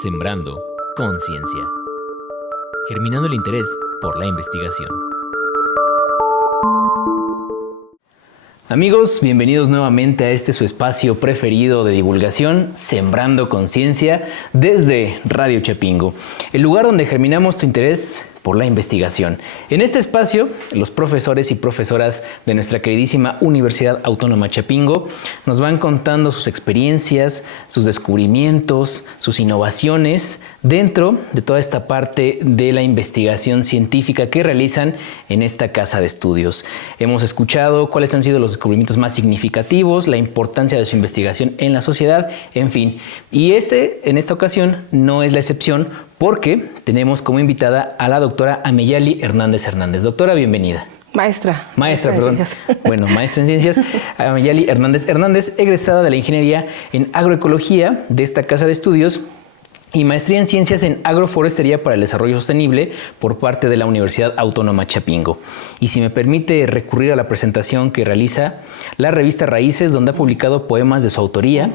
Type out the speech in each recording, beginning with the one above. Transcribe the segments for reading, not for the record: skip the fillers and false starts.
Sembrando conciencia. Germinando el interés por la investigación. Amigos, bienvenidos nuevamente a este su espacio preferido de divulgación, Sembrando Conciencia, desde Radio Chapingo, el lugar donde germinamos tu interés por la investigación. En este espacio, los profesores y profesoras de nuestra queridísima Universidad Autónoma Chapingo nos van contando sus experiencias, sus descubrimientos, sus innovaciones dentro de toda esta parte de la investigación científica que realizan en esta casa de estudios. Hemos escuchado cuáles han sido los descubrimientos más significativos, la importancia de su investigación en la sociedad, en fin. Y en esta ocasión no es la excepción, porque tenemos como invitada a la doctora Ameyali Hernández Hernández. Doctora, bienvenida. Maestra, perdón. Bueno, maestra en ciencias. Ameyali Hernández Hernández, egresada de la Ingeniería en Agroecología de esta casa de estudios y maestría en Ciencias en Agroforestería para el Desarrollo Sostenible por parte de la Universidad Autónoma Chapingo. Y si me permite recurrir a la presentación que realiza la revista Raíces, donde ha publicado poemas de su autoría.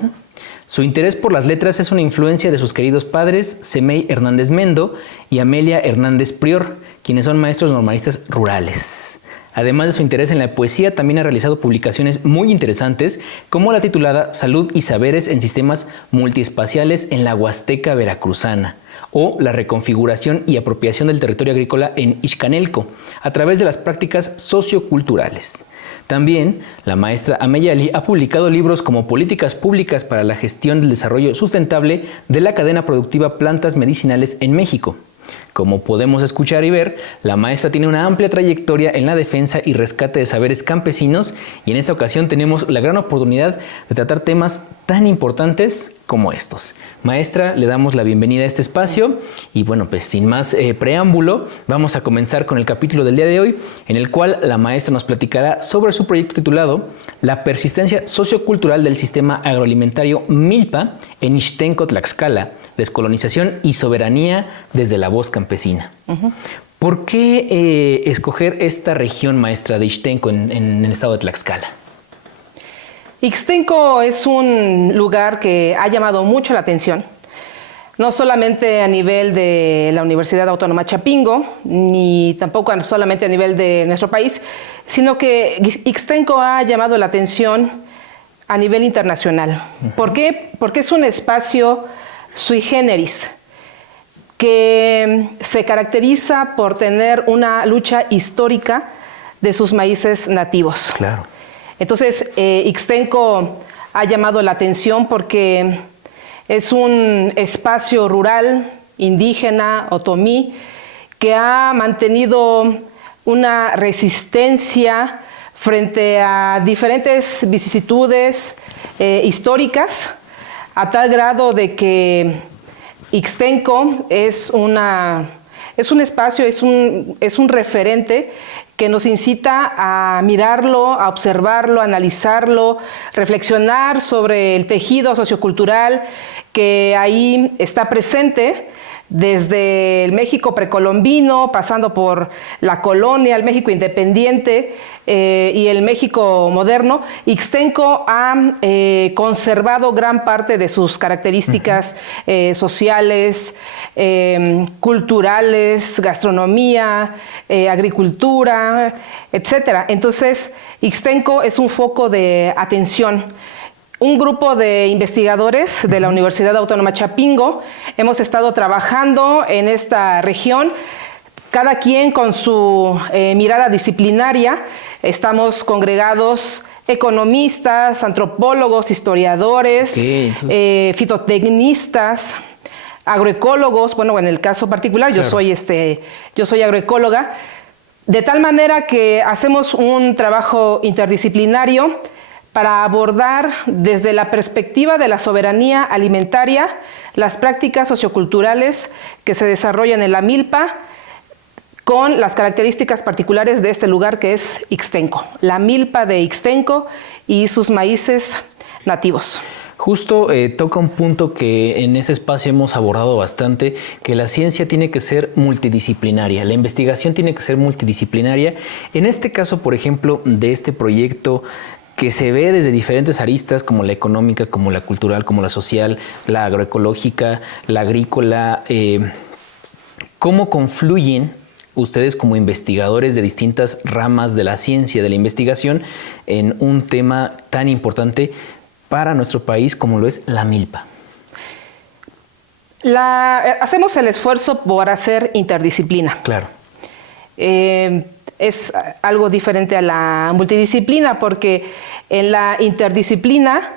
Su interés por las letras es una influencia de sus queridos padres, Semey Hernández Mendo y Amelia Hernández Prior, quienes son maestros normalistas rurales. Además de su interés en la poesía, también ha realizado publicaciones muy interesantes, como la titulada Salud y Saberes en Sistemas Multiespaciales en la Huasteca Veracruzana, o la reconfiguración y apropiación del territorio agrícola en Ixcanelco, a través de las prácticas socioculturales. También, la maestra Ameyali ha publicado libros como Políticas Públicas para la Gestión del Desarrollo Sustentable de la Cadena Productiva Plantas Medicinales en México. Como podemos escuchar y ver, la maestra tiene una amplia trayectoria en la defensa y rescate de saberes campesinos y en esta ocasión tenemos la gran oportunidad de tratar temas tan importantes como estos. Maestra, le damos la bienvenida a este espacio y bueno, pues sin más preámbulo, vamos a comenzar con el capítulo del día de hoy, en el cual la maestra nos platicará sobre su proyecto titulado La persistencia sociocultural del sistema agroalimentario Milpa en Ixtenco, Tlaxcala, descolonización y soberanía desde la voz campesina. ¿Por qué escoger esta región, maestra, de Ixtenco en el estado de Tlaxcala? Ixtenco es un lugar que ha llamado mucho la atención, no solamente a nivel de la Universidad Autónoma Chapingo, ni tampoco solamente a nivel de nuestro país, sino que Ixtenco ha llamado la atención a nivel internacional. ¿Por qué? Porque es un espacio sui generis, que se caracteriza por tener una lucha histórica de sus maíces nativos. Claro. Entonces, Ixtenco ha llamado la atención porque es un espacio rural, indígena, otomí, que ha mantenido una resistencia frente a diferentes vicisitudes históricas, a tal grado de que Ixtenco es un espacio, es un referente que nos incita a mirarlo, a observarlo, a analizarlo, reflexionar sobre el tejido sociocultural que ahí está presente desde el México precolombino, pasando por la colonia, el México independiente y el México moderno. Ixtenco ha conservado gran parte de sus características sociales, culturales, gastronomía, agricultura, etc. Entonces, Ixtenco es un foco de atención. Un grupo de investigadores de la Universidad Autónoma Chapingo hemos estado trabajando en esta región, cada quien con su mirada disciplinaria. Estamos congregados economistas, antropólogos, historiadores, fitotecnistas, agroecólogos. Bueno, en el caso particular, claro. yo soy agroecóloga, de tal manera que hacemos un trabajo interdisciplinario para abordar desde la perspectiva de la soberanía alimentaria las prácticas socioculturales que se desarrollan en la milpa con las características particulares de este lugar que es Ixtenco, la milpa de Ixtenco y sus maíces nativos. Justo toca un punto que en ese espacio hemos abordado bastante, que la ciencia tiene que ser multidisciplinaria, la investigación tiene que ser multidisciplinaria. En este caso, por ejemplo, de este proyecto, que se ve desde diferentes aristas, como la económica, como la cultural, como la social, la agroecológica, la agrícola. ¿Cómo confluyen ustedes como investigadores de distintas ramas de la ciencia, de la investigación, en un tema tan importante para nuestro país como lo es la milpa? Hacemos el esfuerzo por hacer interdisciplina. Claro. Es algo diferente a la multidisciplina, porque en la interdisciplina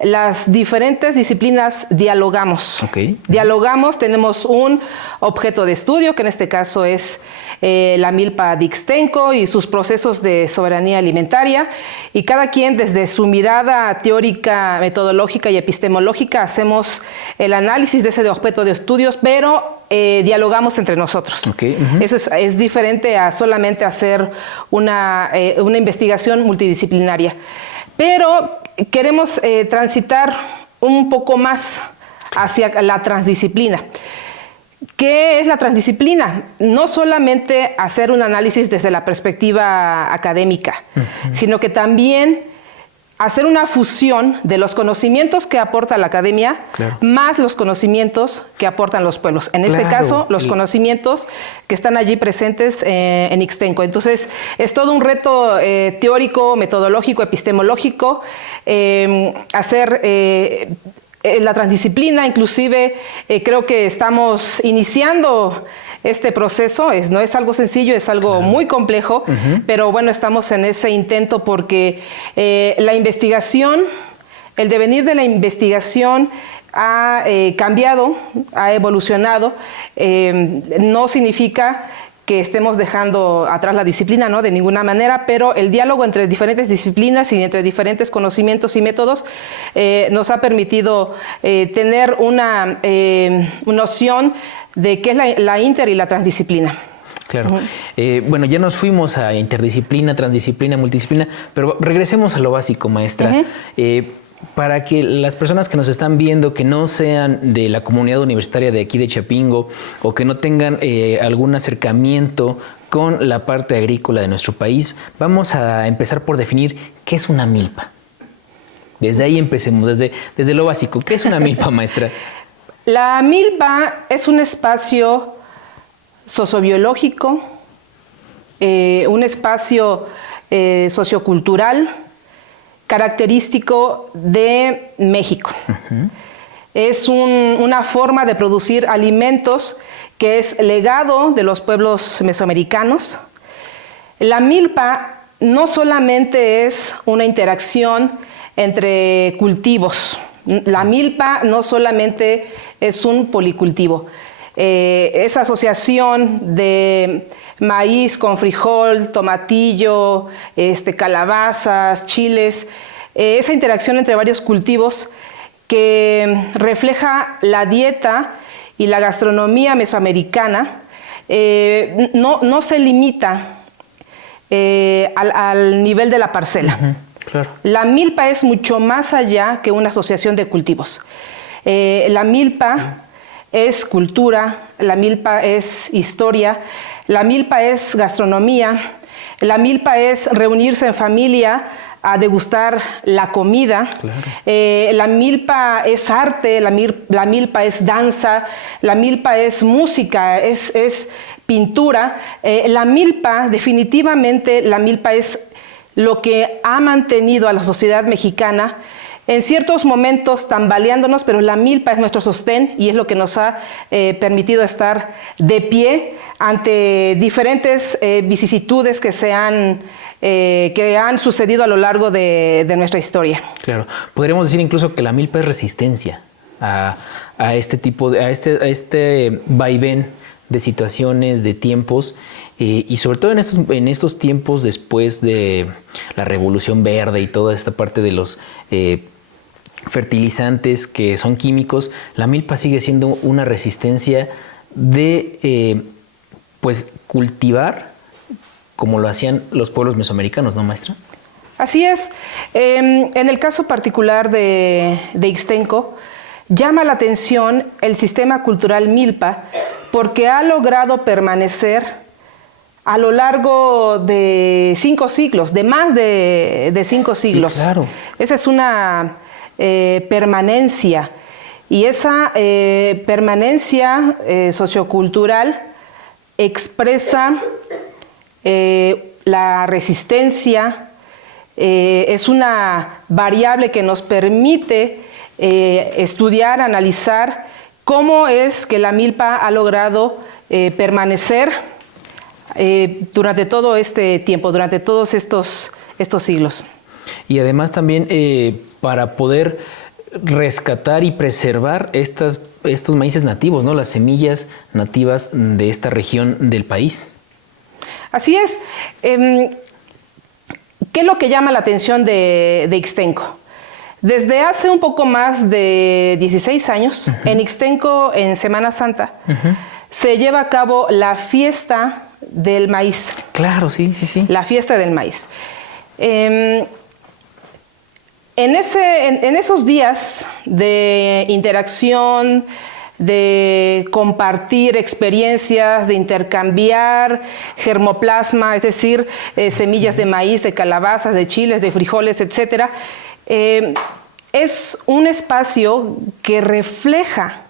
las diferentes disciplinas dialogamos. Okay. Dialogamos, tenemos un objeto de estudio, que en este caso es la milpa de Ixtenco y sus procesos de soberanía alimentaria, y cada quien desde su mirada teórica, metodológica y epistemológica hacemos el análisis de ese objeto de estudios, pero dialogamos entre nosotros. Okay. Eso es diferente a solamente hacer una investigación multidisciplinaria. Pero queremos transitar un poco más hacia la transdisciplina. ¿Qué es la transdisciplina? No solamente hacer un análisis desde la perspectiva académica, sino que también hacer una fusión de los conocimientos que aporta la academia, claro, más los conocimientos que aportan los pueblos. En este caso, los conocimientos que están allí presentes en Ixtenco. Entonces, es todo un reto teórico, metodológico, epistemológico, hacer la transdisciplina. Inclusive, creo que estamos iniciando este proceso. No es algo sencillo, es algo muy complejo, pero bueno, estamos en ese intento porque la investigación, el devenir de la investigación ha cambiado, ha evolucionado. No significa que estemos dejando atrás la disciplina, ¿no? De ninguna manera, pero el diálogo entre diferentes disciplinas y entre diferentes conocimientos y métodos nos ha permitido tener una noción de qué es la inter y la transdisciplina. Claro. Bueno, ya nos fuimos a interdisciplina, transdisciplina, multidisciplina, pero regresemos a lo básico, maestra. Para que las personas que nos están viendo, que no sean de la comunidad universitaria de aquí de Chapingo o que no tengan algún acercamiento con la parte agrícola de nuestro país, vamos a empezar por definir qué es una milpa. Desde ahí empecemos, desde lo básico. ¿Qué es una milpa, maestra? La milpa es un espacio sociobiológico, un espacio sociocultural característico de México. Es una forma de producir alimentos que es legado de los pueblos mesoamericanos. La milpa no solamente es una interacción entre cultivos. La milpa no solamente es un policultivo. Esa asociación de maíz con frijol, tomatillo, calabazas, chiles, esa interacción entre varios cultivos que refleja la dieta y la gastronomía mesoamericana, no se limita al nivel de la parcela. Claro. La milpa es mucho más allá que una asociación de cultivos. La milpa es cultura, la milpa es historia, la milpa es gastronomía, la milpa es reunirse en familia a degustar la comida. Claro. La milpa es arte, la milpa es danza, la milpa es música, es pintura. La milpa, definitivamente, la milpa es lo que ha mantenido a la sociedad mexicana en ciertos momentos tambaleándonos, pero la milpa es nuestro sostén y es lo que nos ha permitido estar de pie ante diferentes vicisitudes que han sucedido a lo largo de nuestra historia. Claro, podríamos decir incluso que la milpa es resistencia a este tipo a este vaivén de situaciones, de tiempos. Y sobre todo en estos tiempos después de la Revolución Verde y toda esta parte de los fertilizantes que son químicos, la milpa sigue siendo una resistencia de pues cultivar como lo hacían los pueblos mesoamericanos, ¿no, maestra? Así es. En el caso particular de Ixtenco, llama la atención el sistema cultural milpa porque ha logrado permanecer a lo largo de 5 siglos, de más de 5 siglos. Sí, claro. Esa es una permanencia. Y esa permanencia sociocultural expresa la resistencia, es una variable que nos permite estudiar, analizar cómo es que la milpa ha logrado permanecer durante todo este tiempo, durante todos estos siglos. Y además también para poder rescatar y preservar estos maíces nativos, ¿no? Las semillas nativas de esta región del país. Así es. ¿Qué es lo que llama la atención de Ixtenco? Desde hace un poco más de 16 años, en Ixtenco, en Semana Santa, se lleva a cabo la fiesta del maíz. Claro, sí. La fiesta del maíz. En esos días de interacción, de compartir experiencias, de intercambiar germoplasma, es decir, semillas de maíz, de calabazas, de chiles, de frijoles, etc., es un espacio que refleja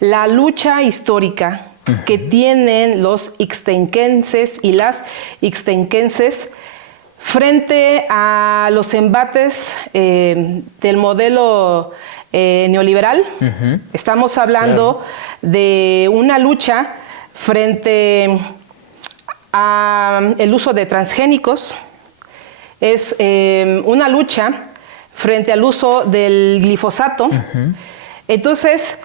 la lucha histórica que tienen los ixtenquenses y las ixtenquenses frente a los embates del modelo neoliberal. Estamos hablando de una lucha frente al uso de transgénicos, es una lucha frente al uso del glifosato. Entonces,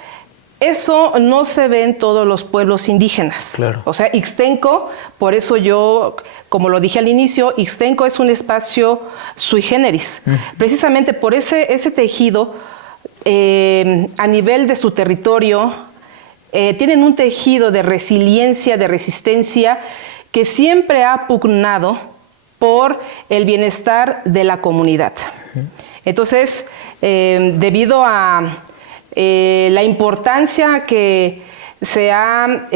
eso no se ve en todos los pueblos indígenas. Claro. O sea, Ixtenco, por eso yo, como lo dije al inicio, Ixtenco es un espacio sui generis. Precisamente por ese tejido, a nivel de su territorio, tienen un tejido de resiliencia, de resistencia, que siempre ha pugnado por el bienestar de la comunidad. Entonces, debido a la importancia que se ha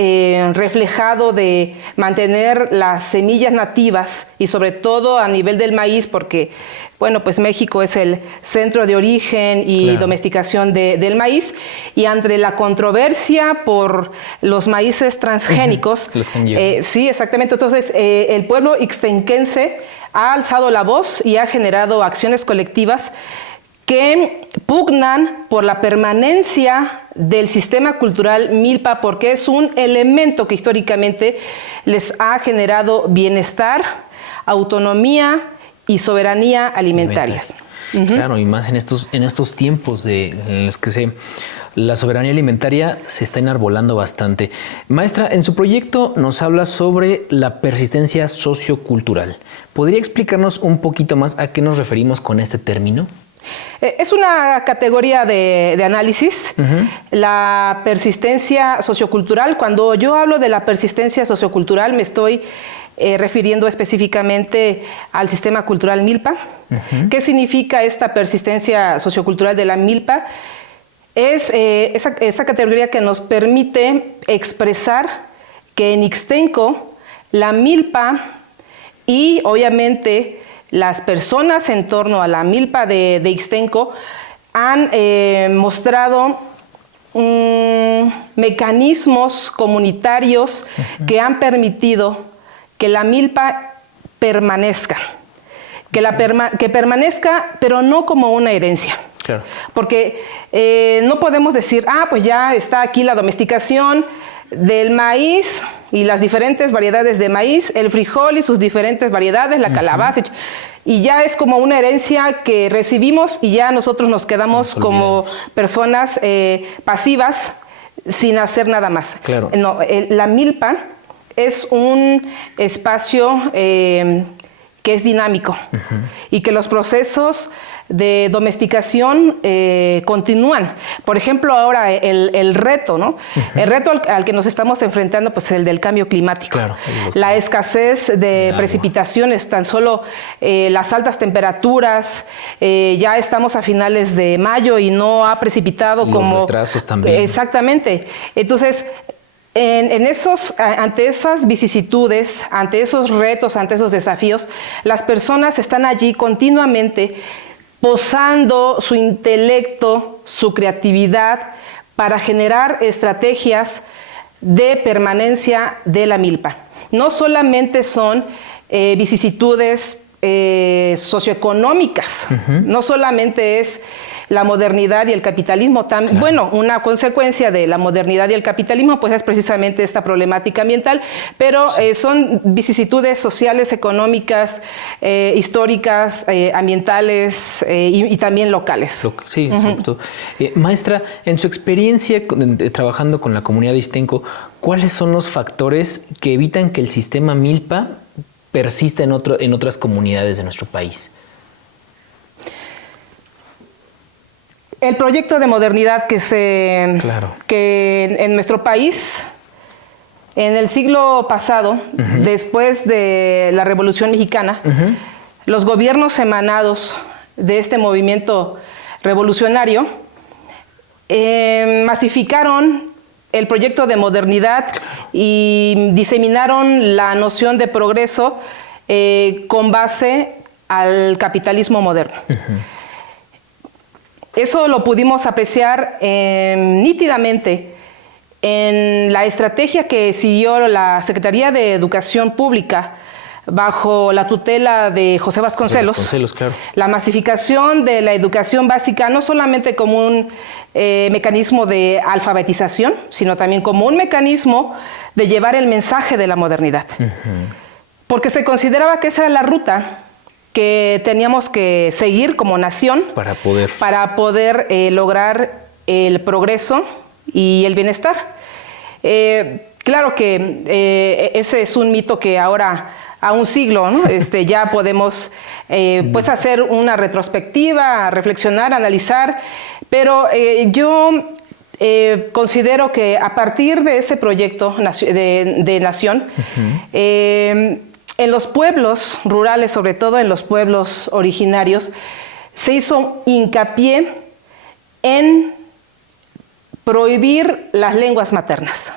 reflejado de mantener las semillas nativas y sobre todo a nivel del maíz, porque bueno, pues México es el centro de origen y domesticación del maíz, y ante la controversia por los maíces transgénicos, sí, exactamente, entonces el pueblo ixtenquense ha alzado la voz y ha generado acciones colectivas que pugnan por la permanencia del sistema cultural milpa, porque es un elemento que históricamente les ha generado bienestar, autonomía y soberanía alimentarias. Claro, y más en estos tiempos en los que la soberanía alimentaria se está enarbolando bastante. Maestra, en su proyecto nos habla sobre la persistencia sociocultural. ¿Podría explicarnos un poquito más a qué nos referimos con este término? Es una categoría de análisis, la persistencia sociocultural. Cuando yo hablo de la persistencia sociocultural me estoy refiriendo específicamente al sistema cultural milpa. ¿Qué significa esta persistencia sociocultural de la milpa? Es esa categoría que nos permite expresar que en Ixtenco la milpa y obviamente las personas en torno a la milpa de Ixtenco han mostrado mecanismos comunitarios que han permitido que la milpa permanezca, que permanezca, pero no como una herencia. Claro. Porque no podemos decir, pues ya está aquí la domesticación del maíz y las diferentes variedades de maíz, el frijol y sus diferentes variedades, la calabaza, y ya es como una herencia que recibimos y ya nosotros nos quedamos como personas pasivas sin hacer nada más. Claro. No, la milpa es un espacio que es dinámico y que los procesos de domesticación continúan. Por ejemplo, ahora el reto, ¿no? El reto al que nos estamos enfrentando, pues el del cambio climático. Claro, la escasez de precipitaciones, tan solo las altas temperaturas, ya estamos a finales de mayo y no ha precipitado como... Los retrasos también. Exactamente. Entonces, ante esas vicisitudes, ante esos retos, ante esos desafíos, las personas están allí continuamente posando su intelecto, su creatividad para generar estrategias de permanencia de la milpa. No solamente son vicisitudes socioeconómicas, no solamente es la modernidad y el capitalismo. Bueno, una consecuencia de la modernidad y el capitalismo pues es precisamente esta problemática ambiental, pero son vicisitudes sociales, económicas, históricas, ambientales y también locales. Sí, sobre todo. Maestra, en su experiencia trabajando con la comunidad de Ixtenco, ¿cuáles son los factores que evitan que el sistema milpa persista en otras comunidades de nuestro país? El proyecto de modernidad que en nuestro país, en el siglo pasado, después de la Revolución Mexicana, los gobiernos emanados de este movimiento revolucionario masificaron el proyecto de modernidad y diseminaron la noción de progreso con base al capitalismo moderno. Eso lo pudimos apreciar nítidamente en la estrategia que siguió la Secretaría de Educación Pública bajo la tutela de José Vasconcelos. Claro. La masificación de la educación básica no solamente como un mecanismo de alfabetización, sino también como un mecanismo de llevar el mensaje de la modernidad. Porque se consideraba que esa era la ruta que teníamos que seguir como nación para poder lograr el progreso y el bienestar. Claro que ese es un mito que ahora, a un siglo, ¿no? Ya podemos pues hacer una retrospectiva, reflexionar, analizar, pero yo considero que a partir de ese proyecto de nación, en los pueblos rurales, sobre todo en los pueblos originarios, se hizo hincapié en prohibir las lenguas maternas.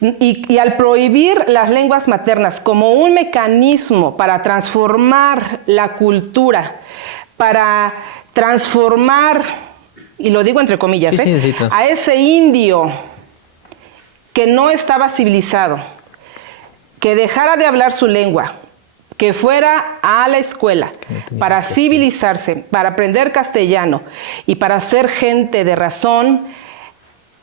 Y al prohibir las lenguas maternas como un mecanismo para transformar la cultura, para transformar, y lo digo entre comillas, a ese indio que no estaba civilizado, que dejara de hablar su lengua, que fuera a la escuela para civilizarse, para aprender castellano y para ser gente de razón.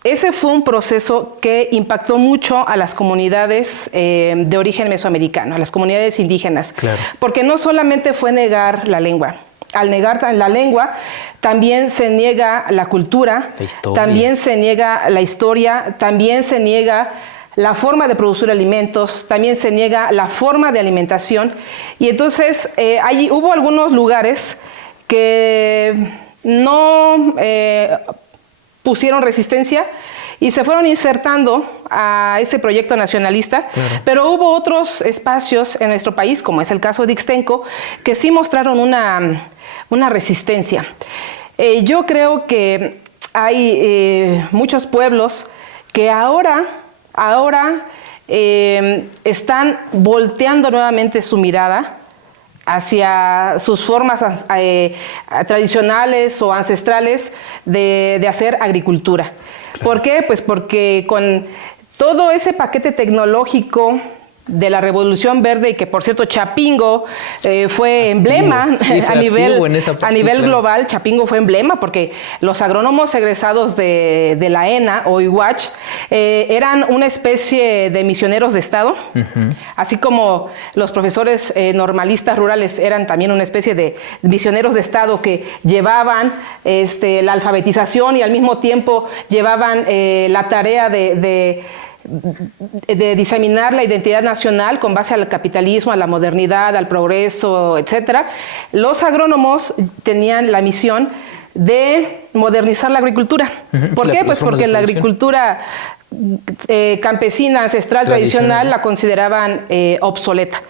Ese fue un proceso que impactó mucho a las comunidades de origen mesoamericano, a las comunidades indígenas, porque no solamente fue negar la lengua. Al negar la lengua, también se niega la cultura, también se niega la historia, también se niega la forma de producir alimentos, también se niega la forma de alimentación. Y entonces hubo algunos lugares que no pusieron resistencia y se fueron insertando a ese proyecto nacionalista, pero hubo otros espacios en nuestro país, como es el caso de Ixtenco, que sí mostraron una resistencia. Yo creo que hay muchos pueblos que ahora están volteando nuevamente su mirada hacia sus formas tradicionales o ancestrales de hacer agricultura. ¿Por qué? Pues porque con todo ese paquete tecnológico de la Revolución Verde, y que por cierto Chapingo fue emblema a nivel global. Chapingo fue emblema porque los agrónomos egresados de la ENA o IWACH eran una especie de misioneros de Estado, así como los profesores normalistas rurales eran también una especie de misioneros de Estado que llevaban la alfabetización y al mismo tiempo llevaban la tarea de diseminar la identidad nacional con base al capitalismo, a la modernidad, al progreso, etcétera. Los agrónomos tenían la misión de modernizar la agricultura. ¿Por qué? Pues porque la agricultura campesina, ancestral, tradicional, la consideraban obsoleta.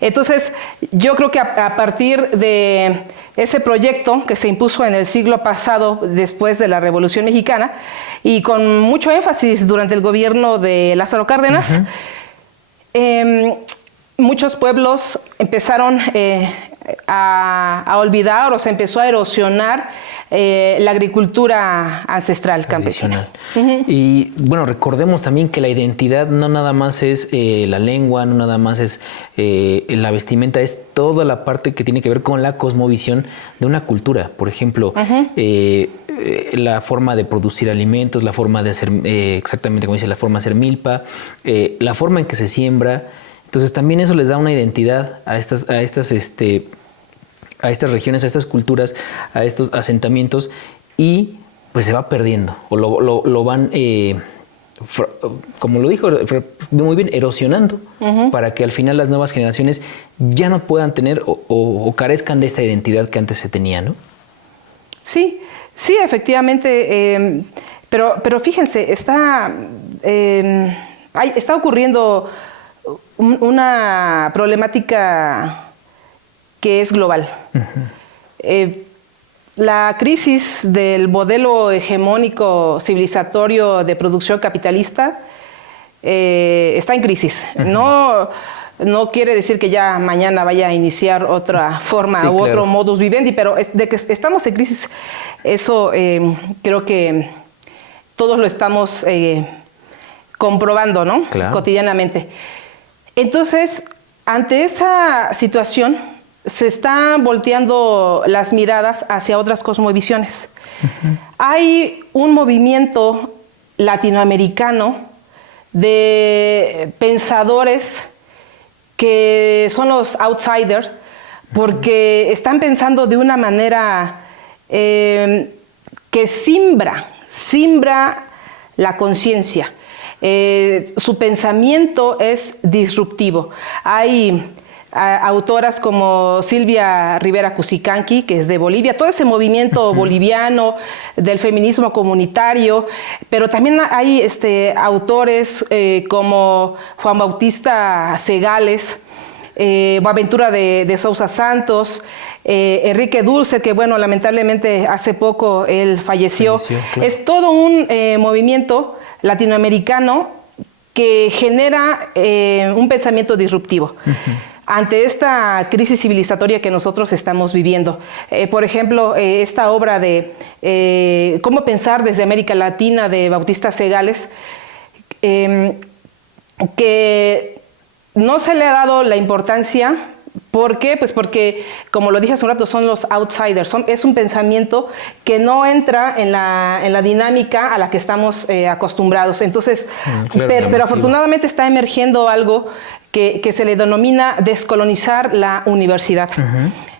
Entonces, yo creo que a partir de ese proyecto que se impuso en el siglo pasado, después de la Revolución Mexicana, y con mucho énfasis durante el gobierno de Lázaro Cárdenas, muchos pueblos empezaron a olvidar, o se empezó a erosionar la agricultura ancestral campesina. Y bueno, recordemos también que la identidad no nada más es la lengua, no nada más es la vestimenta, es toda la parte que tiene que ver con la cosmovisión de una cultura. Por ejemplo, la forma de producir alimentos, la forma de hacer, exactamente como dice, la forma de hacer milpa, la forma en que se siembra. Entonces también eso les da una identidad a estas regiones, a estas culturas, a estos asentamientos, y pues se va perdiendo o lo van, como lo dijo muy bien, erosionando, para que al final las nuevas generaciones ya no puedan tener o carezcan de esta identidad que antes se tenía, ¿no? Sí, efectivamente, pero fíjense, está ocurriendo una problemática que es global. La crisis del modelo hegemónico civilizatorio de producción capitalista está en crisis. No quiere decir que ya mañana vaya a iniciar otra forma u otro modus vivendi, pero de que estamos en crisis, eso creo que todos lo estamos comprobando, ¿no? Claro. Cotidianamente. Entonces, ante esa situación, se están volteando las miradas hacia otras cosmovisiones. Hay un movimiento latinoamericano de pensadores que son los outsiders, porque están pensando de una manera que simbra la conciencia. Su pensamiento es disruptivo. Hay autoras como Silvia Rivera Cusicanqui, que es de Bolivia, todo ese movimiento boliviano del feminismo comunitario, pero también hay autores como Juan Bautista Segales, Boaventura de Sousa Santos, Enrique Dulce, que bueno, lamentablemente hace poco él falleció. Claro. Es todo un movimiento latinoamericano que genera un pensamiento disruptivo. Ante esta crisis civilizatoria que nosotros estamos viviendo. Por ejemplo, esta obra de Cómo pensar desde América Latina, de Bautista Segales, que no se le ha dado la importancia. ¿Por qué? Pues porque, como lo dije hace un rato, son los outsiders. Es un pensamiento que no entra en la dinámica a la que estamos acostumbrados. Entonces, pero afortunadamente está emergiendo algo que se le denomina descolonizar la universidad.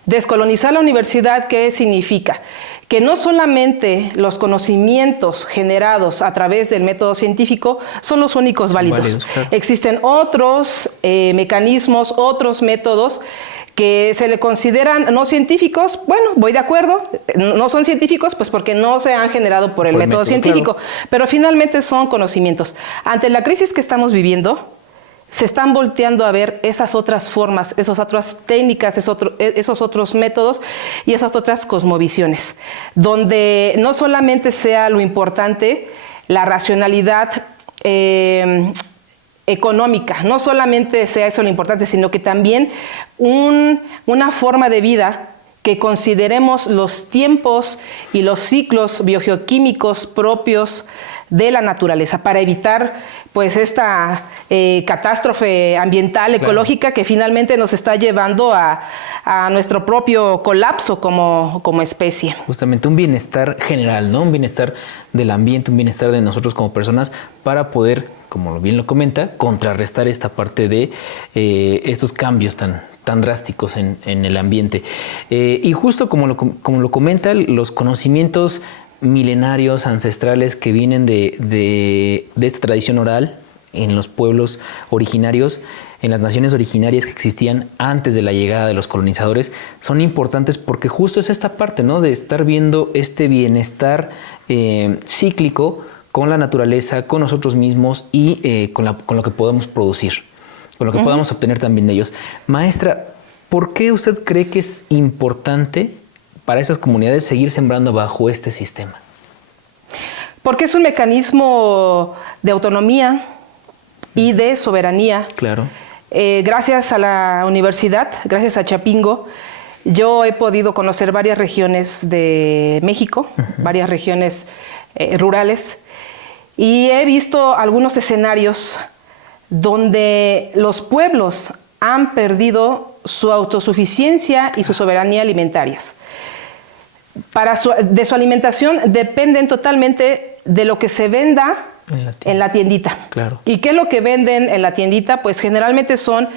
Descolonizar la universidad, ¿qué significa? Que no solamente los conocimientos generados a través del método científico son los únicos válidos. Claro. Existen otros mecanismos, otros métodos que se le consideran no científicos. Bueno, voy de acuerdo, no son científicos pues porque no se han generado por el método científico, claro. Pero finalmente son conocimientos. Ante la crisis que estamos viviendo, se están volteando a ver esas otras formas, esas otras técnicas, esos otros métodos y esas otras cosmovisiones, donde no solamente sea lo importante la racionalidad económica, no solamente sea eso lo importante, sino que también una forma de vida que consideremos los tiempos y los ciclos biogeoquímicos propios de la naturaleza para evitar pues esta catástrofe ambiental, ecológica, que finalmente nos está llevando a nuestro propio colapso como especie. Justamente un bienestar general, ¿no? Un bienestar del ambiente, un bienestar de nosotros como personas para poder, como bien lo comenta, contrarrestar esta parte de estos cambios tan drásticos en el ambiente. Y justo como lo comenta, los conocimientos milenarios, ancestrales que vienen de esta tradición oral en los pueblos originarios, en las naciones originarias que existían antes de la llegada de los colonizadores, son importantes porque justo es esta parte, ¿no? De estar viendo este bienestar cíclico con la naturaleza, con nosotros mismos y con lo que podemos producir. con lo que podamos obtener también de ellos. Maestra, ¿por qué usted cree que es importante para esas comunidades seguir sembrando bajo este sistema? Porque es un mecanismo de autonomía y de soberanía. Claro. Gracias a la universidad, gracias a Chapingo, yo he podido conocer varias regiones de México, varias regiones rurales, y he visto algunos escenarios donde los pueblos han perdido su autosuficiencia y su soberanía alimentarias. De su alimentación dependen totalmente de lo que se venda en la tiendita. Claro. ¿Y qué es lo que venden en la tiendita? Pues generalmente son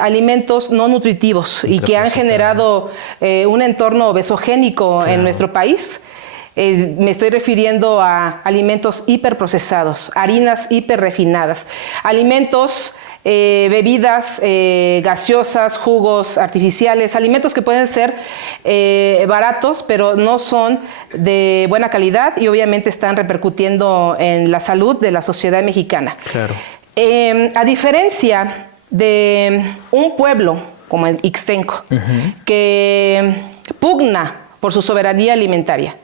alimentos no nutritivos y que han generado un entorno obesogénico, claro, en nuestro país. Me estoy refiriendo a alimentos hiperprocesados, harinas hiperrefinadas, alimentos, bebidas gaseosas, jugos artificiales, alimentos que pueden ser baratos, pero no son de buena calidad y obviamente están repercutiendo en la salud de la sociedad mexicana. Claro. A diferencia de un pueblo como el Ixtenco, que pugna por su soberanía alimentaria,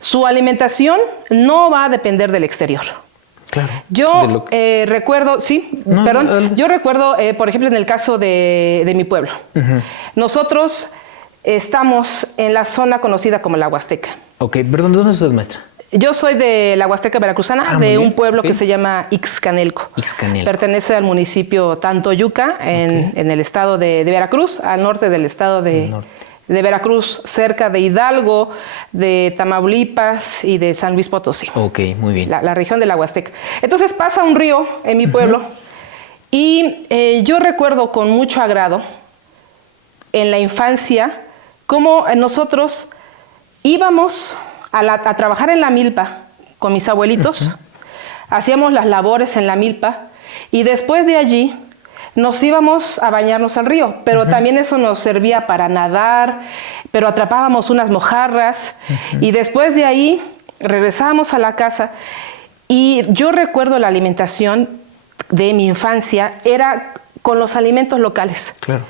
su alimentación no va a depender del exterior. Claro. Yo recuerdo, yo recuerdo, por ejemplo, en el caso de mi pueblo. Nosotros estamos en la zona conocida como la Huasteca. Ok, perdón, ¿dónde es usted, maestra? Yo soy de la Huasteca Veracruzana, de un pueblo que se llama Ixcanelco. Pertenece al municipio Tantoyuca, en el estado de Veracruz, al norte del estado de Veracruz, cerca de Hidalgo, de Tamaulipas y de San Luis Potosí. Ok, muy bien. La región de la Huasteca. Entonces pasa un río en mi pueblo y yo recuerdo con mucho agrado en la infancia cómo nosotros íbamos a trabajar en la milpa con mis abuelitos, hacíamos las labores en la milpa y después de allí nos íbamos a bañarnos al río, pero también eso nos servía para nadar, pero atrapábamos unas mojarras y después de ahí regresábamos a la casa y yo recuerdo la alimentación de mi infancia era con los alimentos locales. Claro.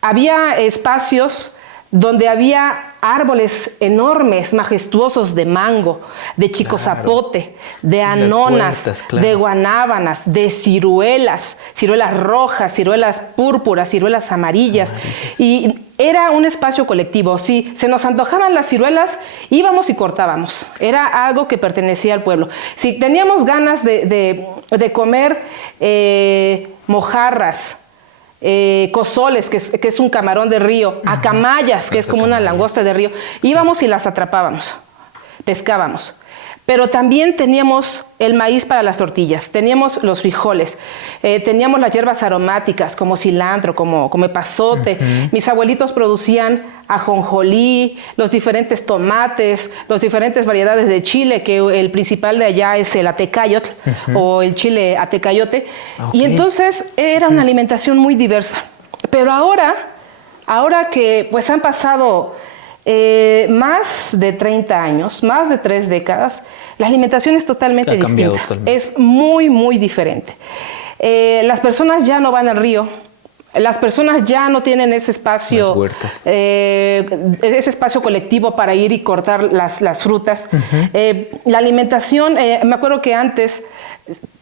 Había espacios donde había árboles enormes, majestuosos de mango, de chicozapote, de anonas, de guanábanas, de ciruelas, ciruelas rojas, ciruelas púrpuras, ciruelas amarillas. Y era un espacio colectivo. Si se nos antojaban las ciruelas, íbamos y cortábamos. Era algo que pertenecía al pueblo. Si teníamos ganas de comer mojarras, cozoles, que es un camarón de río, acamayas, que es como una langosta de río, íbamos y las atrapábamos, pescábamos. Pero también teníamos el maíz para las tortillas, teníamos los frijoles, teníamos las hierbas aromáticas como cilantro, como epazote. Mis abuelitos producían ajonjolí, los diferentes tomates, las diferentes variedades de chile, que el principal de allá es el atecayotl o el chile atecayote. Y entonces era una alimentación muy diversa. Pero ahora que pues han pasado más de 30 años, más de 3 décadas, la alimentación es totalmente distinta. Es muy, muy diferente. Las personas ya no van al río. Las personas ya no tienen ese espacio, ese espacio colectivo para ir y cortar las frutas. La alimentación, me acuerdo que antes,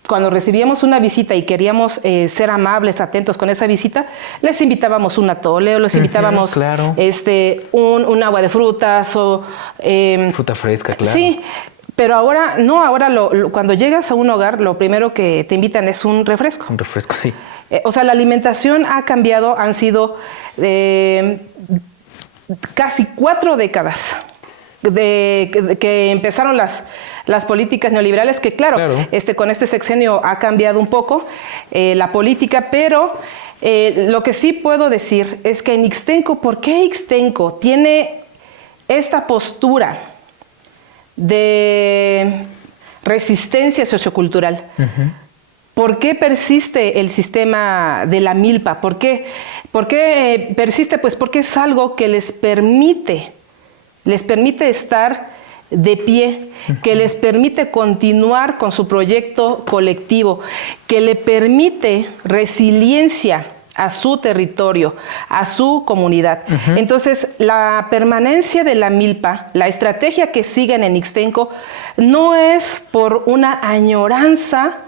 cuando recibíamos una visita y queríamos ser amables, atentos con esa visita, les invitábamos un atole o les invitábamos un agua de frutas o... fruta fresca, claro. Sí, pero ahora no, cuando llegas a un hogar, lo primero que te invitan es un refresco. Un refresco, sí. O sea, la alimentación ha cambiado, han sido casi 4 décadas de que empezaron las políticas neoliberales, que claro. Con este sexenio ha cambiado un poco la política, pero lo que sí puedo decir es que en Ixtenco, ¿por qué Ixtenco tiene esta postura de resistencia sociocultural? ¿Por qué persiste el sistema de la milpa? ¿Por qué persiste? Pues porque es algo que les permite estar de pie, que les permite continuar con su proyecto colectivo, que le permite resiliencia a su territorio, a su comunidad. Entonces, la permanencia de la milpa, la estrategia que siguen en Ixtenco, no es por una añoranza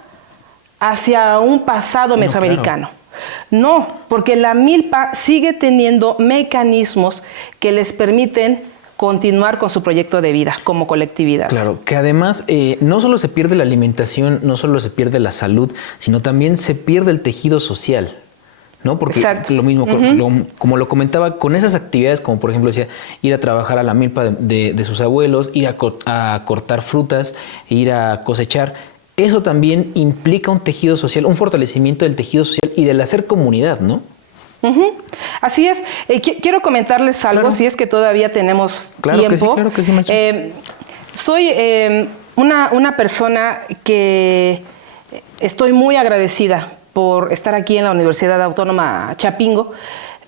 hacia un pasado mesoamericano. Claro. No, porque la milpa sigue teniendo mecanismos que les permiten continuar con su proyecto de vida como colectividad. Claro, que además no solo se pierde la alimentación, no solo se pierde la salud, sino también se pierde el tejido social, ¿no? Porque exacto. Lo mismo, como lo comentaba, con esas actividades, como por ejemplo decía, ir a trabajar a la milpa de sus abuelos, ir a cortar frutas, ir a cosechar, eso también implica un tejido social, un fortalecimiento del tejido social y del hacer comunidad, ¿no? Así es. Quiero comentarles algo, claro. Si es que todavía tenemos tiempo. Claro que sí, maestro. Soy una persona que estoy muy agradecida por estar aquí en la Universidad Autónoma Chapingo.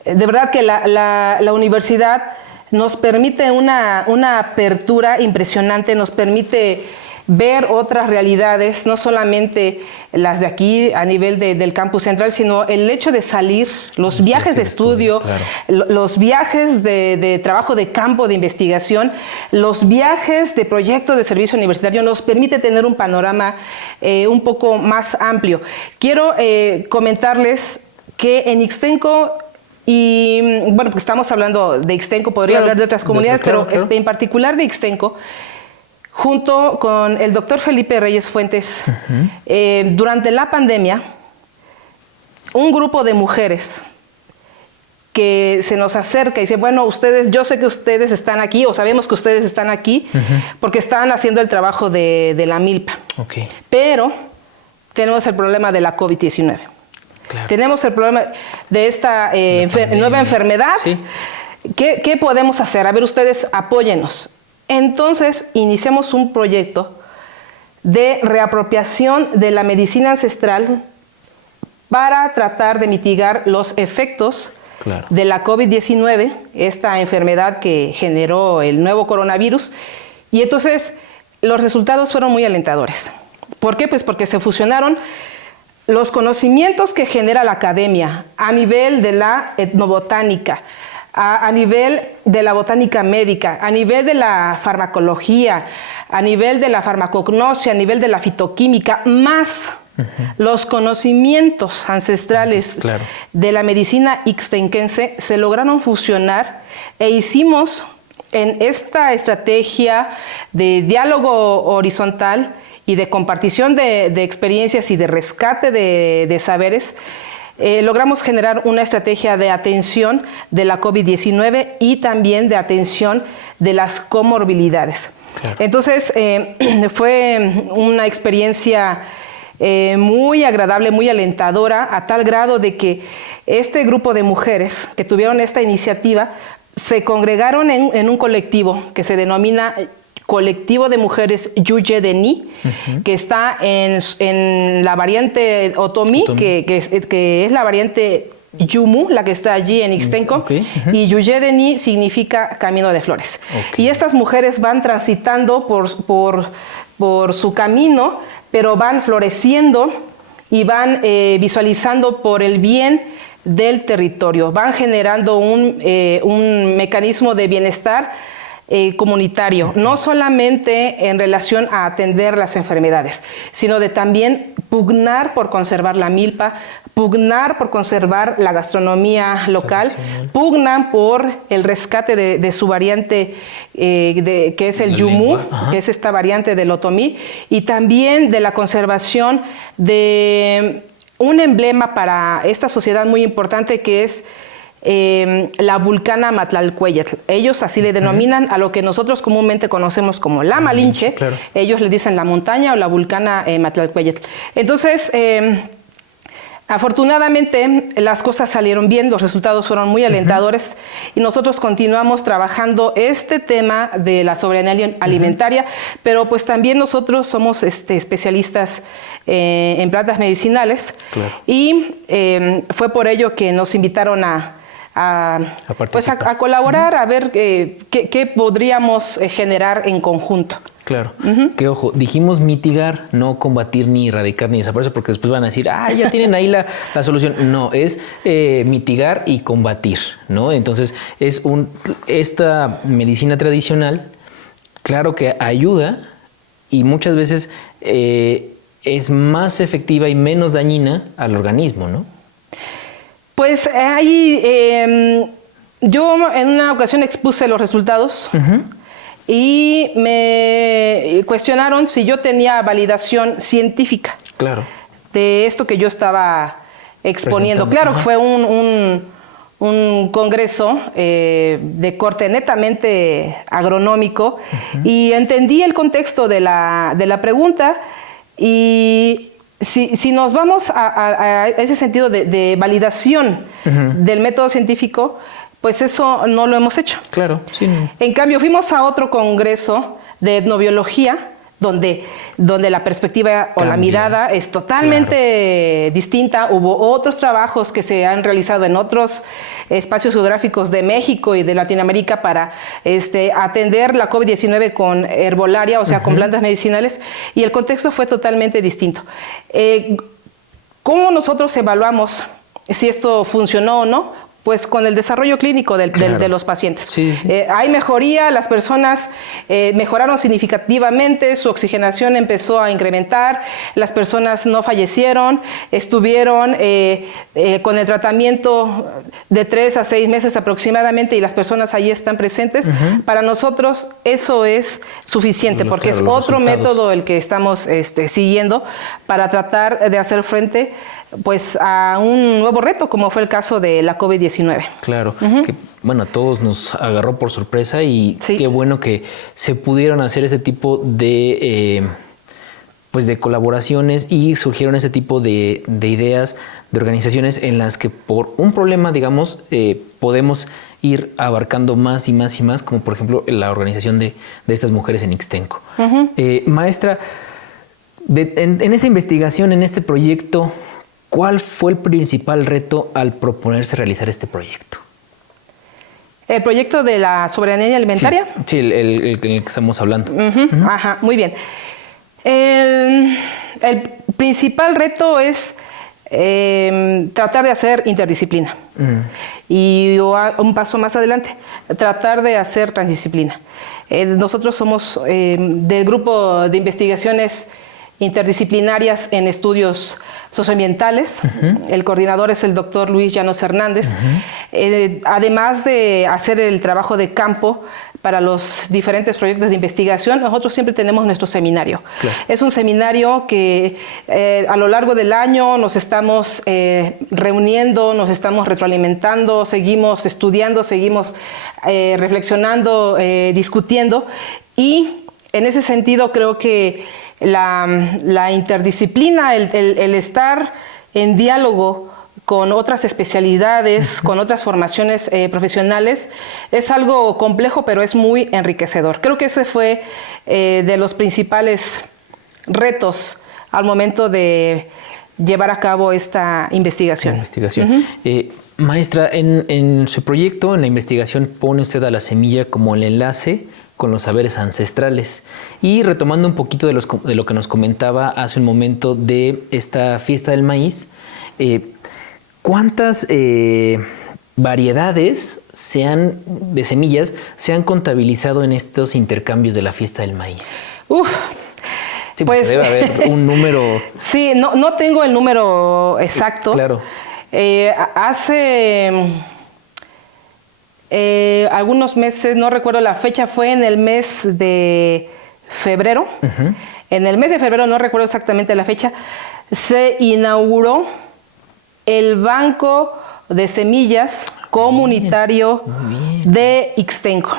De verdad que la universidad nos permite una apertura impresionante, nos permite ver otras realidades, no solamente las de aquí a nivel del campus central, sino el hecho de salir, los viajes de estudio, claro. Los viajes de trabajo de campo, de investigación, los viajes de proyecto de servicio universitario nos permite tener un panorama un poco más amplio. Quiero comentarles que en Ixtenco, y bueno, porque estamos hablando de Ixtenco, podría hablar de otras comunidades, pero en particular de Ixtenco, junto con el doctor Felipe Reyes Fuentes, durante la pandemia, un grupo de mujeres que se nos acerca y dice, bueno, ustedes, yo sé que ustedes están aquí, o sabemos que ustedes están aquí, porque están haciendo el trabajo de la milpa. Pero tenemos el problema de la COVID-19. Claro. Tenemos el problema de esta nueva enfermedad. Sí. ¿Qué podemos hacer? A ver, ustedes apóyennos. Entonces iniciamos un proyecto de reapropiación de la medicina ancestral para tratar de mitigar los efectos de la COVID-19, esta enfermedad que generó el nuevo coronavirus. Y entonces los resultados fueron muy alentadores. ¿Por qué? Pues porque se fusionaron los conocimientos que genera la academia a nivel de la etnobotánica, a nivel de la botánica médica, a nivel de la farmacología, a nivel de la farmacognosia, a nivel de la fitoquímica, más los conocimientos ancestrales de la medicina ixtenquense, se lograron fusionar e hicimos en esta estrategia de diálogo horizontal y de compartición de experiencias y de rescate de saberes, logramos generar una estrategia de atención de la COVID-19 y también de atención de las comorbilidades. Entonces, fue una experiencia muy agradable, muy alentadora, a tal grado de que este grupo de mujeres que tuvieron esta iniciativa se congregaron en un colectivo que se denomina Colectivo de Mujeres Yuye Deni, que está en la variante Otomí, que es la variante Yumu, la que está allí en Ixtenco, y Yuye Deni significa camino de flores. Y estas mujeres van transitando por su camino, pero van floreciendo y van visualizando por el bien del territorio, van generando un mecanismo de bienestar comunitario, no solamente en relación a atender las enfermedades, sino de también pugnar por conservar la milpa, pugnar por conservar la gastronomía local, pugnan por el rescate de su variante que es el Yumu, que es esta variante del Otomí, y también de la conservación de un emblema para esta sociedad muy importante que es la Vulcana Matlalcueyetl. Ellos así le denominan a lo que nosotros comúnmente conocemos como la Malinche. Ellos le dicen la montaña o la Vulcana Matlalcueyetl. Entonces, afortunadamente las cosas salieron bien, los resultados fueron muy alentadores y nosotros continuamos trabajando este tema de la soberanía alimentaria, pero pues también nosotros somos especialistas en plantas medicinales y fue por ello que nos invitaron a a colaborar, a ver qué podríamos generar en conjunto. Claro, que ojo, dijimos mitigar, no combatir, ni erradicar, ni desaparecer, porque después van a decir, ya tienen ahí la solución. No, es mitigar y combatir, ¿no? Entonces, esta medicina tradicional, claro que ayuda y muchas veces es más efectiva y menos dañina al organismo, ¿no? Pues ahí yo en una ocasión expuse los resultados. Y me cuestionaron si yo tenía validación científica de esto que yo estaba exponiendo. Claro que fue un congreso de corte netamente agronómico y entendí el contexto de la pregunta y si nos vamos a ese sentido de validación del método científico, pues eso no lo hemos hecho. Claro, sí. En cambio, fuimos a otro congreso de etnobiología, donde la perspectiva o la mirada es totalmente distinta. Hubo otros trabajos que se han realizado en otros espacios geográficos de México y de Latinoamérica para atender la COVID-19 con herbolaria, o sea, con plantas medicinales, y el contexto fue totalmente distinto. ¿Cómo nosotros evaluamos si esto funcionó o no? Pues con el desarrollo clínico de los pacientes. Sí. Hay mejoría, las personas mejoraron significativamente, su oxigenación empezó a incrementar, las personas no fallecieron, estuvieron con el tratamiento de 3 a 6 meses aproximadamente y las personas allí están presentes. Para nosotros eso es suficiente porque es otro método el que estamos siguiendo para tratar de hacer frente pues a un nuevo reto, como fue el caso de la COVID-19. Claro, que bueno, a todos nos agarró por sorpresa y qué bueno que se pudieron hacer ese tipo de pues de colaboraciones y surgieron ese tipo de ideas, de organizaciones en las que por un problema, digamos, podemos ir abarcando más y más y más, como por ejemplo la organización de estas mujeres en Ixtenco. Maestra, en esta investigación, en este proyecto, ¿cuál fue el principal reto al proponerse realizar este proyecto? ¿El proyecto de la soberanía alimentaria? Sí, el que estamos hablando. Ajá, muy bien. El principal reto es tratar de hacer interdisciplina. Y un paso más adelante, tratar de hacer transdisciplina. Nosotros somos del grupo de investigaciones interdisciplinarias en estudios socioambientales. El coordinador es el doctor Luis Llanos Hernández. Además de hacer el trabajo de campo para los diferentes proyectos de investigación, nosotros siempre tenemos nuestro seminario. Es un seminario que a lo largo del año nos estamos reuniendo, nos estamos retroalimentando, seguimos estudiando, seguimos reflexionando, discutiendo, y en ese sentido creo que la interdisciplina, el estar en diálogo con otras especialidades, con otras formaciones profesionales, es algo complejo, pero es muy enriquecedor. Creo que ese fue de los principales retos al momento de llevar a cabo esta investigación. Maestra, en su proyecto, en la investigación, pone usted a la semilla como el enlace con los saberes ancestrales. Y retomando un poquito de lo que nos comentaba hace un momento de esta fiesta del maíz, ¿cuántas variedades de semillas se han contabilizado en estos intercambios de la fiesta del maíz? Sí, pues debe haber un número. Sí, no tengo el número exacto. Claro. Hace algunos meses, no recuerdo la fecha, fue en el mes de febrero. En el mes de febrero, no recuerdo exactamente la fecha, se inauguró el Banco de Semillas Comunitario de Ixtenco.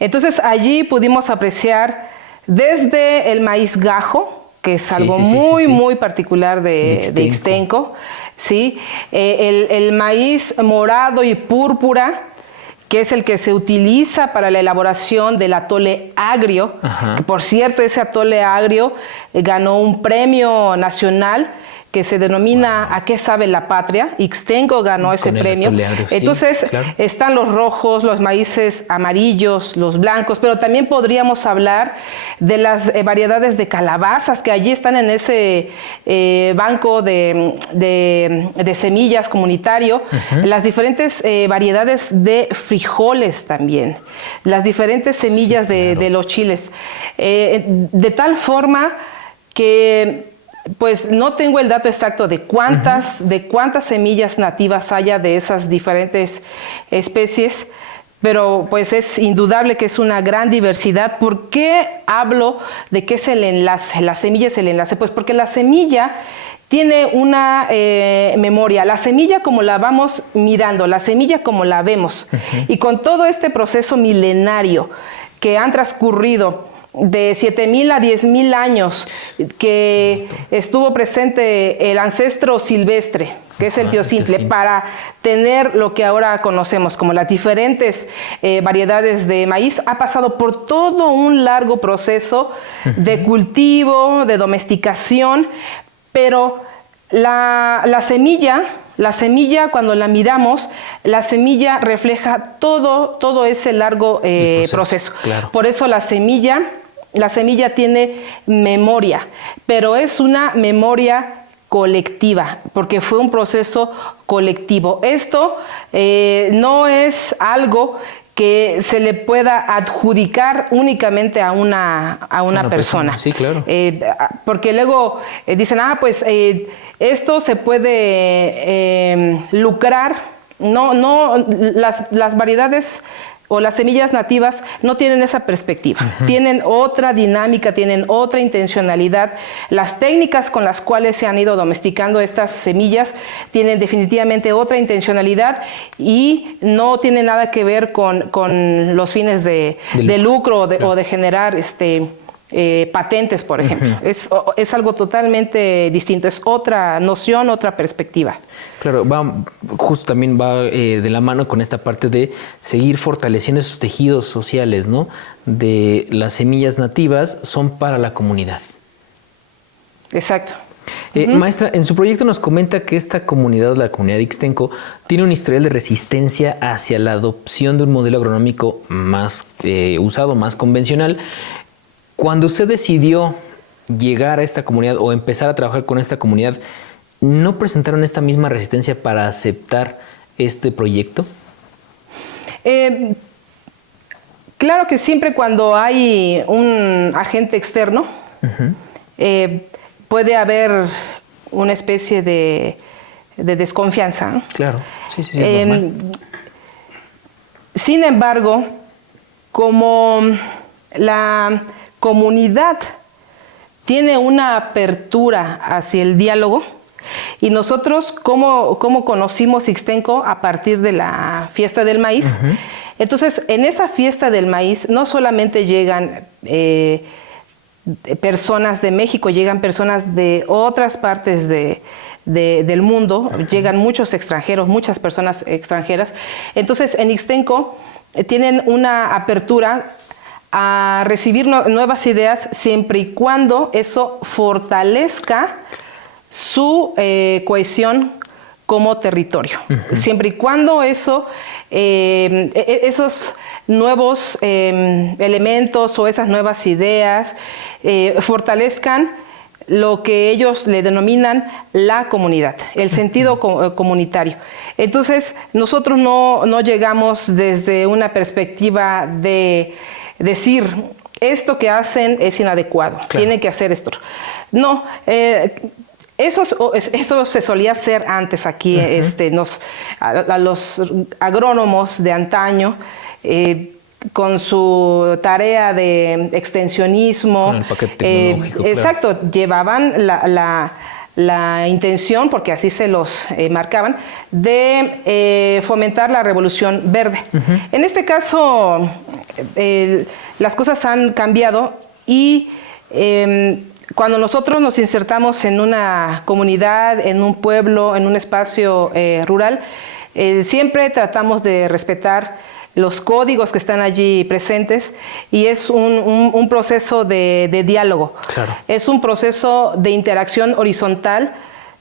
Entonces allí pudimos apreciar desde el maíz gajo, que es algo muy particular de Ixtenco, ¿sí? El maíz morado y púrpura, que es el que se utiliza para la elaboración del atole agrio, que por cierto ese atole agrio ganó un premio nacional que se denomina ¿A qué sabe la patria? Ixtenco ganó ese premio. Entonces, sí, claro, están los rojos, los maíces amarillos, los blancos, pero también podríamos hablar de las variedades de calabazas que allí están en ese banco de semillas comunitario, las diferentes variedades de frijoles también, las diferentes semillas, sí, claro, de los chiles, de tal forma que pues no tengo el dato exacto de cuántas semillas nativas haya de esas diferentes especies, pero pues es indudable que es una gran diversidad. ¿Por qué hablo de qué es el enlace? La semilla es el enlace. Pues porque la semilla tiene una memoria. La semilla como la vamos mirando, la semilla como la vemos. Y con todo este proceso milenario que han transcurrido de 7,000 a 10,000 años, que estuvo presente el ancestro silvestre, que es el teocintle, para tener lo que ahora conocemos como las diferentes variedades de maíz, ha pasado por todo un largo proceso de cultivo, de domesticación, pero la semilla, cuando la miramos, la semilla refleja todo ese largo proceso. Claro. Por eso la semilla tiene memoria, pero es una memoria colectiva, porque fue un proceso colectivo. Esto no es algo que se le pueda adjudicar únicamente a una persona. Sí, claro. Porque luego dicen, pues esto se puede lucrar. No, las variedades o las semillas nativas no tienen esa perspectiva, tienen otra dinámica, tienen otra intencionalidad. Las técnicas con las cuales se han ido domesticando estas semillas tienen definitivamente otra intencionalidad y no tiene nada que ver con los fines de lucro o de generar patentes, por ejemplo. Es algo totalmente distinto, es otra noción, otra perspectiva. Claro, justo también va de la mano con esta parte de seguir fortaleciendo esos tejidos sociales, ¿no? De las semillas nativas son para la comunidad. Exacto. Maestra, en su proyecto nos comenta que esta comunidad, la comunidad de Ixtenco, tiene un historial de resistencia hacia la adopción de un modelo agronómico más usado, más convencional. Cuando usted decidió llegar a esta comunidad o empezar a trabajar con esta comunidad, ¿no presentaron esta misma resistencia para aceptar este proyecto? Claro que siempre cuando hay un agente externo, puede haber una especie de desconfianza, ¿no? Claro, sí, es normal. Sin embargo, como la comunidad tiene una apertura hacia el diálogo, y nosotros, ¿cómo conocimos Ixtenco? A partir de la fiesta del maíz. Entonces, en esa fiesta del maíz no solamente llegan personas de México, llegan personas de otras partes del mundo, llegan muchos extranjeros, muchas personas extranjeras. Entonces, en Ixtenco tienen una apertura a recibir nuevas ideas siempre y cuando eso fortalezca su cohesión como territorio. Siempre y cuando esos nuevos elementos o esas nuevas ideas fortalezcan lo que ellos le denominan la comunidad, el sentido comunitario. Entonces, nosotros no llegamos desde una perspectiva de decir, esto que hacen es inadecuado, claro, tienen que hacer esto. No, eso se solía hacer antes aquí, a los agrónomos de antaño, con su tarea de extensionismo. Con el paquete tecnológico, exacto, claro, llevaban la intención, porque así se los marcaban, de fomentar la revolución verde. En este caso, las cosas han cambiado y cuando nosotros nos insertamos en una comunidad, en un pueblo, en un espacio rural, siempre tratamos de respetar los códigos que están allí presentes y es un proceso de diálogo. Claro. Es un proceso de interacción horizontal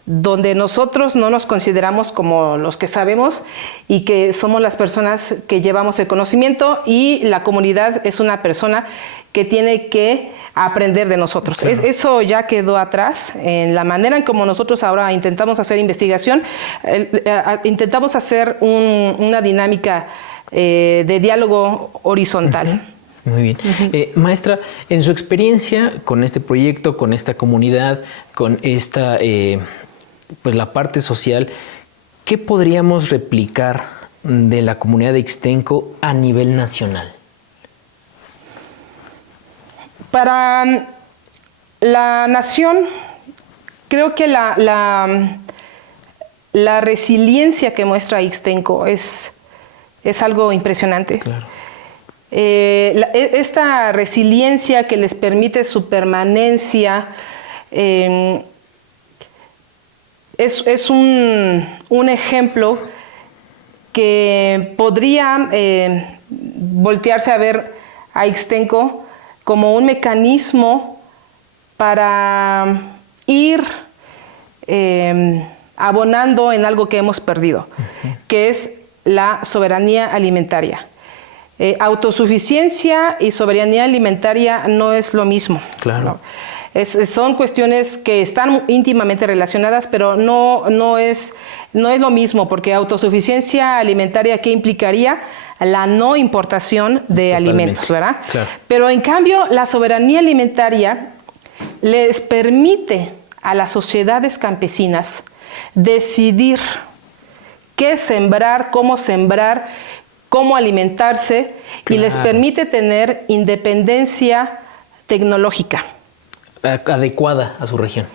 donde nosotros no nos consideramos como los que sabemos y que somos las personas que llevamos el conocimiento, y la comunidad es una persona que tiene que aprender de nosotros. Claro. Eso ya quedó atrás en la manera en como nosotros ahora intentamos hacer investigación. Intentamos hacer una dinámica de diálogo horizontal. Muy bien. Maestra, en su experiencia con este proyecto, con esta comunidad, con esta, pues la parte social, ¿qué podríamos replicar de la comunidad de Ixtenco a nivel nacional? Para la nación, creo que la resiliencia que muestra Ixtenco es algo impresionante. Claro. Esta resiliencia que les permite su permanencia es un ejemplo que podría voltearse a ver a Ixtenco como un mecanismo para ir abonando en algo que hemos perdido, que es la soberanía alimentaria. Autosuficiencia y soberanía alimentaria no es lo mismo. Claro. ¿No? Son cuestiones que están íntimamente relacionadas, pero no es lo mismo, porque autosuficiencia alimentaria, ¿qué implicaría? La no importación de alimentos, ¿verdad? Claro. Pero en cambio, la soberanía alimentaria les permite a las sociedades campesinas decidir qué sembrar, cómo alimentarse, claro, y les permite tener independencia tecnológica. Adecuada a su región.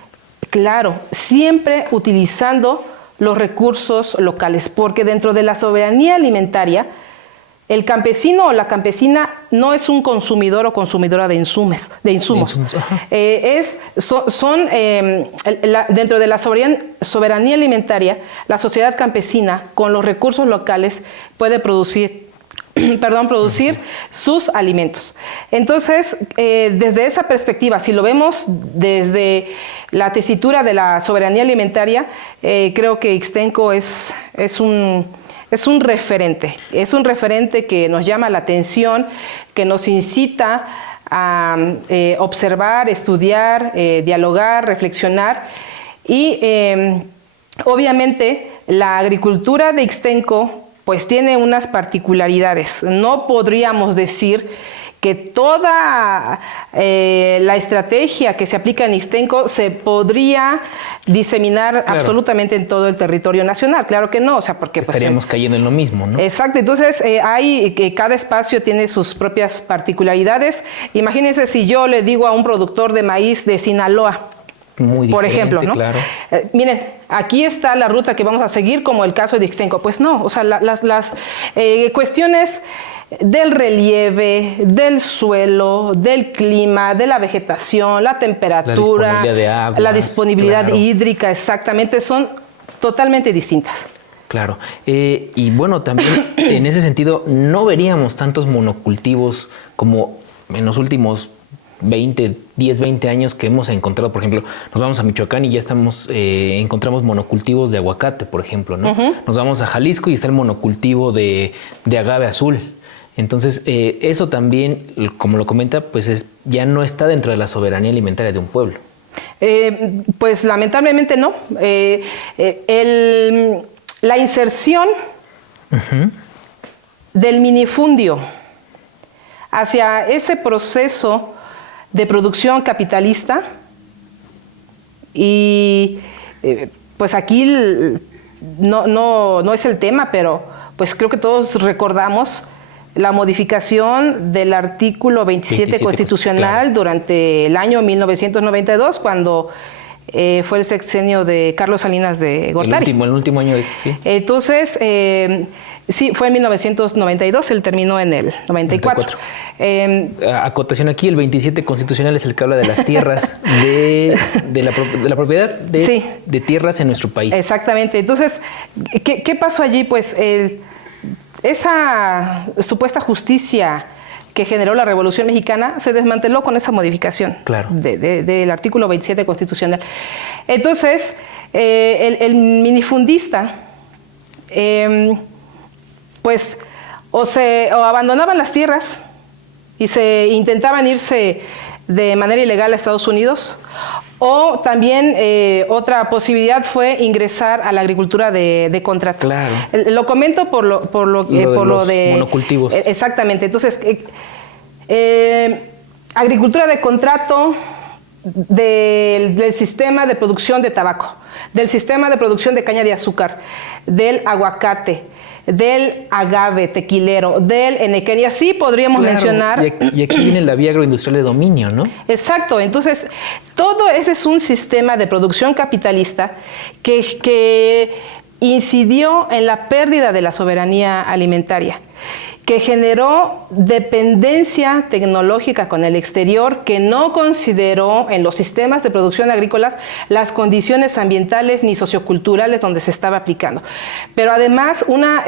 Claro, siempre utilizando los recursos locales, porque dentro de la soberanía alimentaria, el campesino o la campesina no es un consumidor o consumidora de insumos. Dentro de la soberanía alimentaria, la sociedad campesina con los recursos locales puede producir sus alimentos. Entonces, desde esa perspectiva, si lo vemos desde la tesitura de la soberanía alimentaria, creo que Ixtenco es un referente que nos llama la atención, que nos incita a observar, estudiar, dialogar, reflexionar. Y obviamente la agricultura de Ixtenco pues tiene unas particularidades. No podríamos decir que toda la estrategia que se aplica en Ixtenco se podría diseminar, claro, absolutamente en todo el territorio nacional. Claro que no, o sea, porque estaríamos cayendo en lo mismo, ¿no? Exacto. Entonces, cada espacio tiene sus propias particularidades. Imagínense si yo le digo a un productor de maíz de Sinaloa, por ejemplo, ¿no? Claro. Miren, aquí está la ruta que vamos a seguir, como el caso de Ixtenco. Pues no, o sea, las cuestiones del relieve, del suelo, del clima, de la vegetación, la temperatura, la disponibilidad de agua, la disponibilidad, claro, hídrica, exactamente, son totalmente distintas. Claro. Y bueno, también en ese sentido no veríamos tantos monocultivos como en los últimos 10, 20 años que hemos encontrado. Por ejemplo, nos vamos a Michoacán y ya encontramos monocultivos de aguacate, por ejemplo, ¿no? Nos vamos a Jalisco y está el monocultivo de agave azul. Entonces, eso también, como lo comenta, pues ya no está dentro de la soberanía alimentaria de un pueblo. Pues lamentablemente no. La inserción del minifundio hacia ese proceso de producción capitalista, y pues aquí no es el tema, pero pues creo que todos recordamos la modificación del artículo 27 constitucional, claro, durante el año 1992, cuando fue el sexenio de Carlos Salinas de Gortari. El último año. Sí. Entonces, sí, fue en 1992, él terminó en el 94. Acotación aquí, el 27 constitucional es el que habla de las tierras, de la propiedad de tierras en nuestro país. Exactamente. Entonces, ¿qué pasó allí? Pues esa supuesta justicia que generó la Revolución Mexicana se desmanteló con esa modificación, claro, del artículo 27 constitucional. Entonces, el minifundista, pues o abandonaban las tierras y se intentaban irse de manera ilegal a Estados Unidos, o también otra posibilidad fue ingresar a la agricultura de contrato. Claro. Lo comento por lo de monocultivos. Exactamente. Entonces, agricultura de contrato del sistema de producción de tabaco, del sistema de producción de caña de azúcar, del aguacate, del agave tequilero, del enequén, y así podríamos mencionar. Y aquí viene la vía agroindustrial de dominio, ¿no? Exacto. Entonces, todo ese es un sistema de producción capitalista que incidió en la pérdida de la soberanía alimentaria, que generó dependencia tecnológica con el exterior, que no consideró en los sistemas de producción agrícolas las condiciones ambientales ni socioculturales donde se estaba aplicando. Pero además una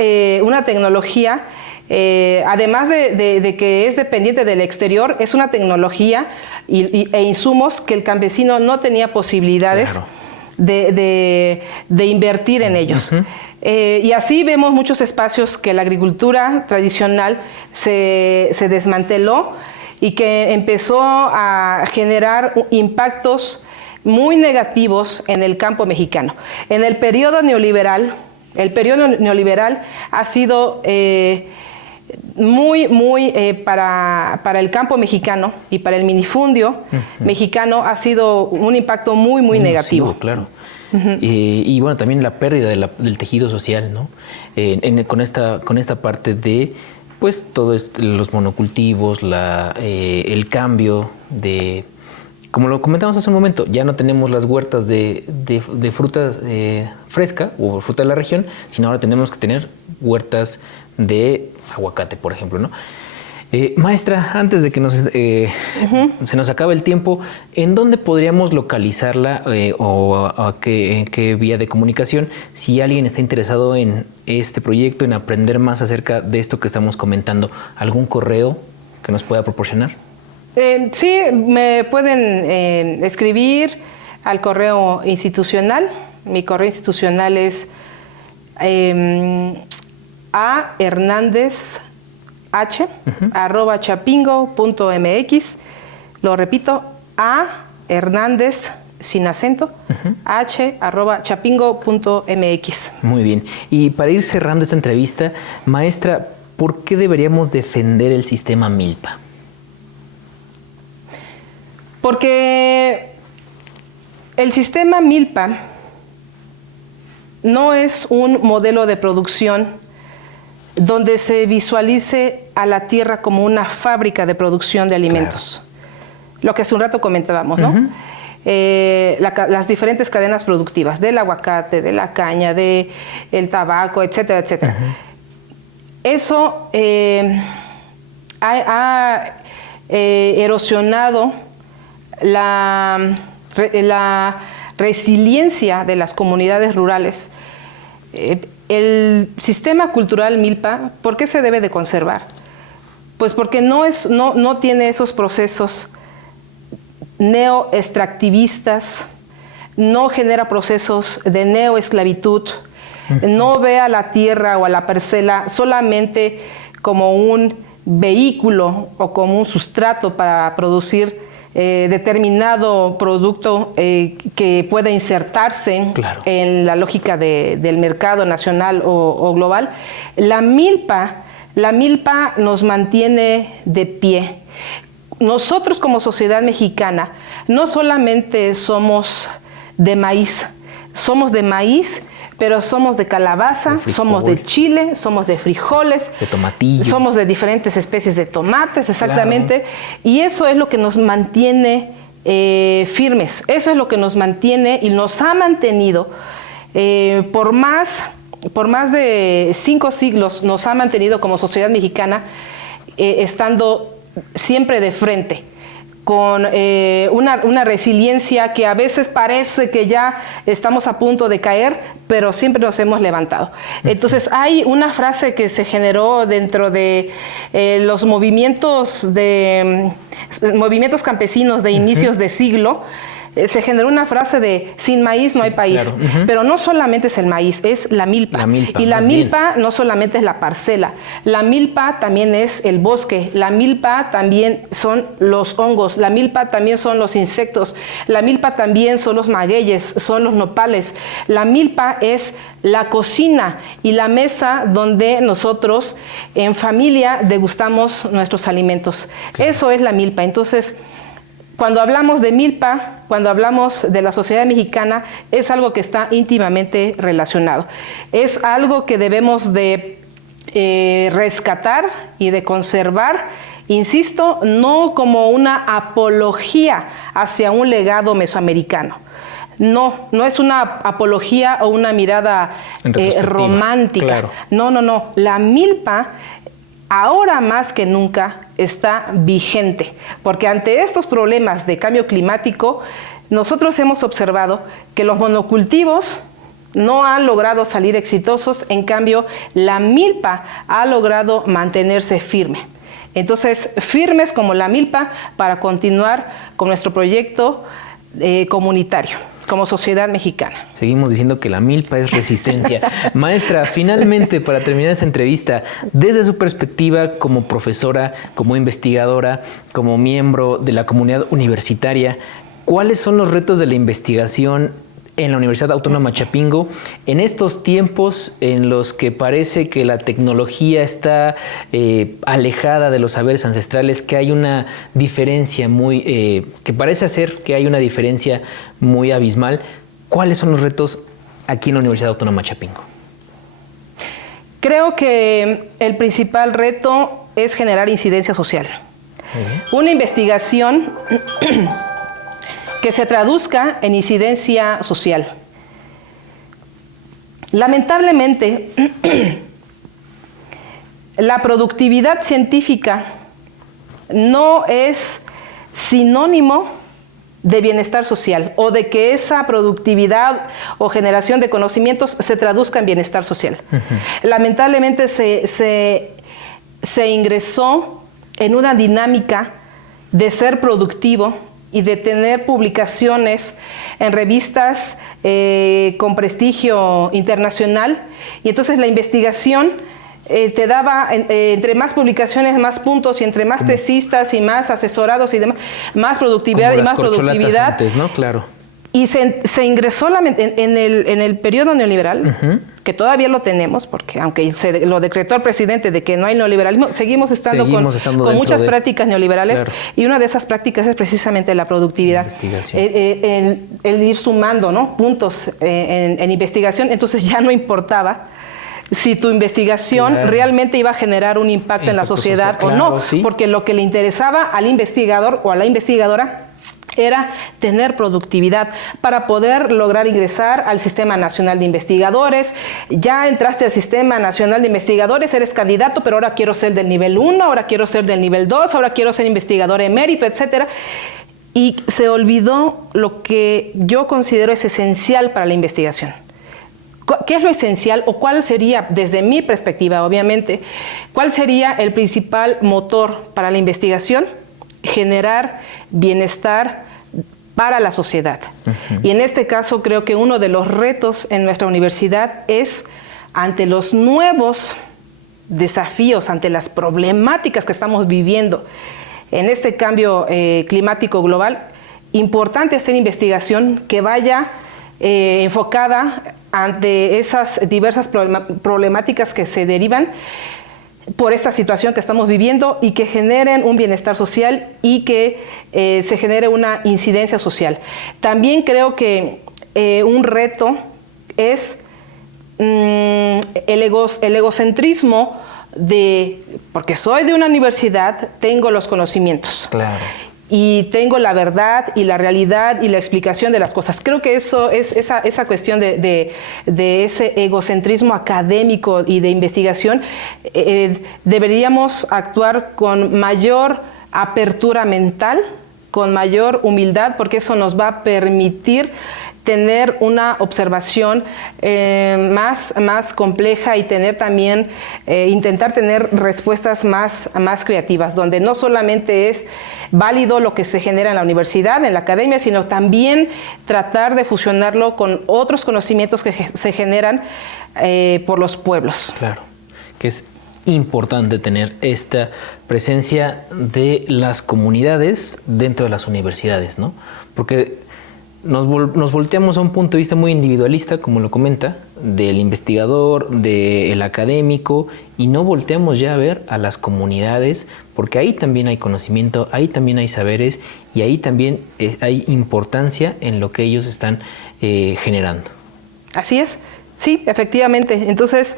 tecnología, además de que es dependiente del exterior, es una tecnología e insumos que el campesino no tenía posibilidades, claro, de invertir en ellos. Uh-huh. Y así vemos muchos espacios que la agricultura tradicional se desmanteló y que empezó a generar impactos muy negativos en el campo mexicano. En el periodo neoliberal ha sido para el campo mexicano y para el minifundio mexicano ha sido un impacto muy negativo. Claro. Y bueno, también la pérdida del tejido social, ¿no? Con esta parte de, pues, todos los monocultivos, el cambio de, como lo comentamos hace un momento, ya no tenemos las huertas de frutas fresca o fruta de la región, sino ahora tenemos que tener huertas de aguacate, por ejemplo, ¿no? Maestra, antes de que se nos acabe el tiempo, ¿en dónde podríamos localizarla en qué vía de comunicación si alguien está interesado en este proyecto, en aprender más acerca de esto que estamos comentando? ¿Algún correo que nos pueda proporcionar? Sí, me pueden escribir al correo institucional. Mi correo institucional es ahernandezh@chapingo.mx. Lo repito, Hernández sin acento, h@chapingo.mx. Muy bien. Y para ir cerrando esta entrevista, maestra, ¿por qué deberíamos defender el sistema Milpa? Porque el sistema Milpa no es un modelo de producción donde se visualice a la tierra como una fábrica de producción de alimentos. Claro. Lo que hace un rato comentábamos, ¿no? Las diferentes cadenas productivas del aguacate, de la caña, del tabaco, etcétera, etcétera. Eso ha erosionado la resiliencia de las comunidades rurales. El sistema cultural Milpa, ¿por qué se debe de conservar? Pues porque no tiene esos procesos neoextractivistas, no genera procesos de neoesclavitud, no ve a la tierra o a la parcela solamente como un vehículo o como un sustrato para producir determinado producto que pueda insertarse, claro, en la lógica del mercado nacional o global. La milpa nos mantiene de pie. Nosotros como sociedad mexicana no solamente somos de maíz, pero somos de calabaza, somos de chile, somos de frijoles, de tomatillo, somos de diferentes especies de tomates, exactamente, claro. Y eso es lo que nos mantiene firmes, eso es lo que nos mantiene y nos ha mantenido por más de 5 siglos, nos ha mantenido como sociedad mexicana estando siempre de frente, con una resiliencia que a veces parece que ya estamos a punto de caer, pero siempre nos hemos levantado. Entonces hay una frase que se generó dentro de los movimientos campesinos de inicios de siglo, se generó una frase de sin maíz no hay país, claro. Pero no solamente es el maíz, es la milpa. Y la milpa no solamente es la parcela, la milpa también es el bosque, la milpa también son los hongos, la milpa también son los insectos, la milpa también son los magueyes, son los nopales, la milpa es la cocina y la mesa donde nosotros en familia degustamos nuestros alimentos. Claro. Eso es la milpa. Entonces, cuando hablamos de milpa, cuando hablamos de la sociedad mexicana, es algo que está íntimamente relacionado. Es algo que debemos de rescatar y de conservar, insisto, no como una apología hacia un legado mesoamericano. No es una apología o una mirada romántica. Claro. No. La milpa, ahora más que nunca, está vigente, porque ante estos problemas de cambio climático, nosotros hemos observado que los monocultivos no han logrado salir exitosos, en cambio, la milpa ha logrado mantenerse firme. Entonces, firmes como la milpa para continuar con nuestro proyecto comunitario como sociedad mexicana. Seguimos diciendo que la milpa es resistencia. Maestra, finalmente, para terminar esta entrevista, desde su perspectiva como profesora, como investigadora, como miembro de la comunidad universitaria, ¿cuáles son los retos de la investigación en la Universidad Autónoma Chapingo en estos tiempos en los que parece que la tecnología está alejada de los saberes ancestrales, que hay una diferencia que parece hacer que hay una diferencia muy abismal? ¿Cuáles son los retos aquí en la Universidad Autónoma Chapingo? Creo que el principal reto es generar incidencia social. Una investigación que se traduzca en incidencia social. Lamentablemente, la productividad científica no es sinónimo de bienestar social o de que esa productividad o generación de conocimientos se traduzca en bienestar social. Lamentablemente se ingresó en una dinámica de ser productivo y de tener publicaciones en revistas con prestigio internacional, y entonces la investigación te daba, entre más publicaciones, más puntos, y entre más tesistas y más asesorados y demás, más productividad y más productividad. Antes, ¿no? Claro. Y se ingresó en el periodo neoliberal, que todavía lo tenemos, porque aunque lo decretó el presidente de que no hay neoliberalismo, seguimos estando con muchas prácticas neoliberales, claro. Y una de esas prácticas es precisamente la productividad, el ir sumando, ¿no?, puntos en investigación. Entonces ya no importaba si tu investigación realmente iba a generar un impacto en la sociedad o no, sí. Porque lo que le interesaba al investigador o a la investigadora era tener productividad para poder lograr ingresar al Sistema Nacional de Investigadores. Ya entraste al Sistema Nacional de Investigadores, eres candidato, pero ahora quiero ser del nivel 1, ahora quiero ser del nivel 2, ahora quiero ser investigador emérito, etcétera. Y se olvidó lo que yo considero es esencial para la investigación. ¿Qué es lo esencial o cuál sería, desde mi perspectiva, obviamente, cuál sería el principal motor para la investigación? Generar bienestar para la sociedad. Y en este caso creo que uno de los retos en nuestra universidad es, ante los nuevos desafíos, ante las problemáticas que estamos viviendo en este cambio climático global, importante hacer investigación que vaya enfocada ante esas diversas problemáticas que se derivan por esta situación que estamos viviendo y que generen un bienestar social y que se genere una incidencia social. También creo que un reto es el egocentrismo porque soy de una universidad, tengo los conocimientos. Claro. Y tengo la verdad y la realidad y la explicación de las cosas. Creo que eso es esa cuestión de ese egocentrismo académico y de investigación. Deberíamos actuar con mayor apertura mental, con mayor humildad, porque eso nos va a permitir tener una observación más compleja y tener también, intentar tener respuestas más creativas, donde no solamente es válido lo que se genera en la universidad, en la academia, sino también tratar de fusionarlo con otros conocimientos que se generan por los pueblos. Claro, que es importante tener esta presencia de las comunidades dentro de las universidades, ¿no? Porque nos volteamos a un punto de vista muy individualista, como lo comenta, del investigador, del académico, y no volteamos ya a ver a las comunidades, porque ahí también hay conocimiento, ahí también hay saberes, y ahí también hay importancia en lo que ellos están generando. Así es, sí, efectivamente. Entonces,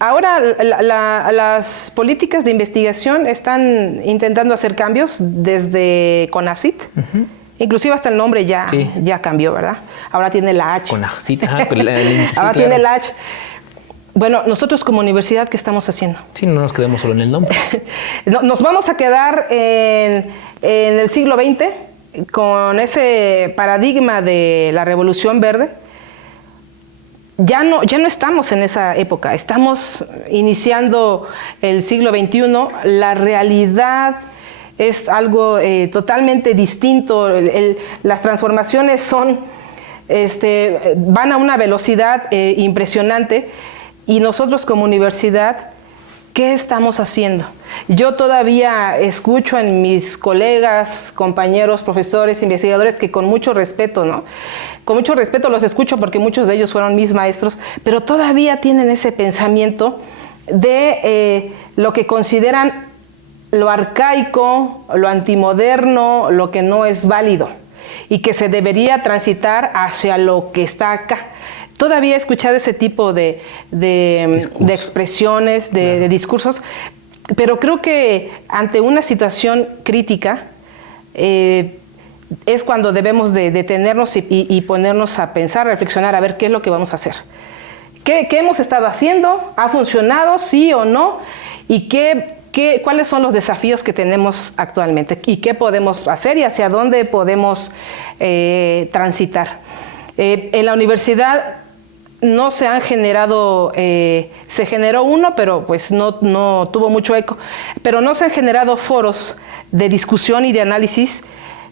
ahora las políticas de investigación están intentando hacer cambios desde CONACYT. Uh-huh. Inclusive hasta el nombre ya cambió, ¿verdad? Ahora tiene la H. CONACYT, ahora tiene la H. Bueno, nosotros como universidad, ¿qué estamos haciendo? Sí, no nos quedemos solo en el nombre. Nos vamos a quedar en el siglo XX con ese paradigma de la Revolución Verde. Ya no estamos en esa época, estamos iniciando el siglo XXI, la realidad es algo totalmente distinto, las transformaciones van a una velocidad impresionante, y nosotros como universidad, ¿qué estamos haciendo? Yo todavía escucho en mis colegas, compañeros, profesores, investigadores, que con mucho respeto, ¿no? Con mucho respeto los escucho porque muchos de ellos fueron mis maestros, pero todavía tienen ese pensamiento de lo que consideran lo arcaico, lo antimoderno, lo que no es válido, y que se debería transitar hacia lo que está acá. Todavía he escuchado ese tipo de expresiones, de discursos, pero creo que ante una situación crítica es cuando debemos de detenernos y ponernos a pensar, a reflexionar, a ver qué es lo que vamos a hacer. ¿Qué hemos estado haciendo? ¿Ha funcionado? ¿Sí o no? ¿Y cuáles son los desafíos que tenemos actualmente? ¿Y qué podemos hacer y hacia dónde podemos transitar? En la universidad no se han generado, se generó uno, pero pues no tuvo mucho eco, pero no se han generado foros de discusión y de análisis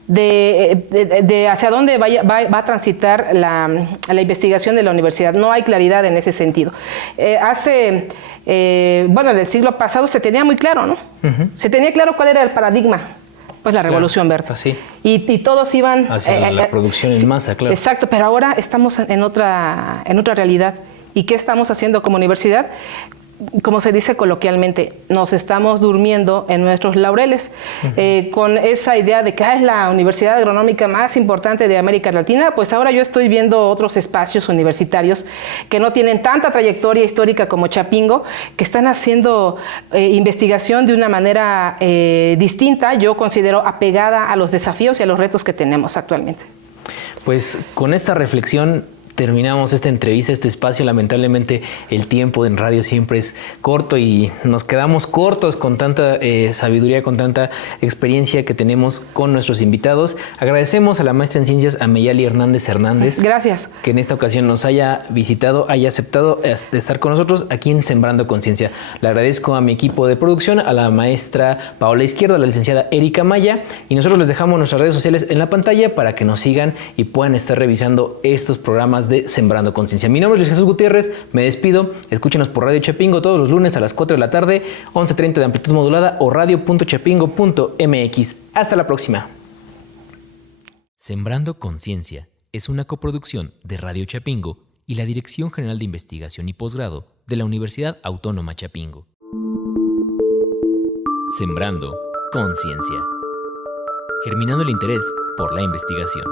de hacia dónde va a transitar la investigación de la universidad. No hay claridad en ese sentido. En el siglo pasado se tenía muy claro, ¿no? Uh-huh. Se tenía claro cuál era el paradigma. Pues la Revolución Verde. Así. Y todos iban hacia la producción en masa, claro. Exacto, pero ahora estamos en otra realidad. ¿Y qué estamos haciendo como universidad? Como se dice coloquialmente, nos estamos durmiendo en nuestros laureles, uh-huh. Con esa idea de que es la universidad agronómica más importante de América Latina. Pues ahora yo estoy viendo otros espacios universitarios que no tienen tanta trayectoria histórica como Chapingo, que están haciendo investigación de una manera distinta, yo considero apegada a los desafíos y a los retos que tenemos actualmente. Pues con esta reflexión terminamos esta entrevista, este espacio. Lamentablemente el tiempo en radio siempre es corto y nos quedamos cortos con tanta sabiduría, con tanta experiencia que tenemos con nuestros invitados. Agradecemos a la maestra en ciencias Ameyali Hernández. Gracias. Que en esta ocasión nos haya visitado, haya aceptado estar con nosotros aquí en Sembrando Conciencia. Le agradezco a mi equipo de producción, a la maestra Paola Izquierdo, a la licenciada Erika Maya, y nosotros les dejamos nuestras redes sociales en la pantalla para que nos sigan y puedan estar revisando estos programas de Sembrando Conciencia. Mi nombre es Luis Jesús Gutiérrez, me despido. Escúchenos por Radio Chapingo todos los lunes a las 4 de la tarde, 11:30 de amplitud modulada o radio.chapingo.mx. Hasta la próxima. Sembrando Conciencia es una coproducción de Radio Chapingo y la Dirección General de Investigación y Posgrado de la Universidad Autónoma Chapingo. Sembrando Conciencia. Germinando el interés por la investigación.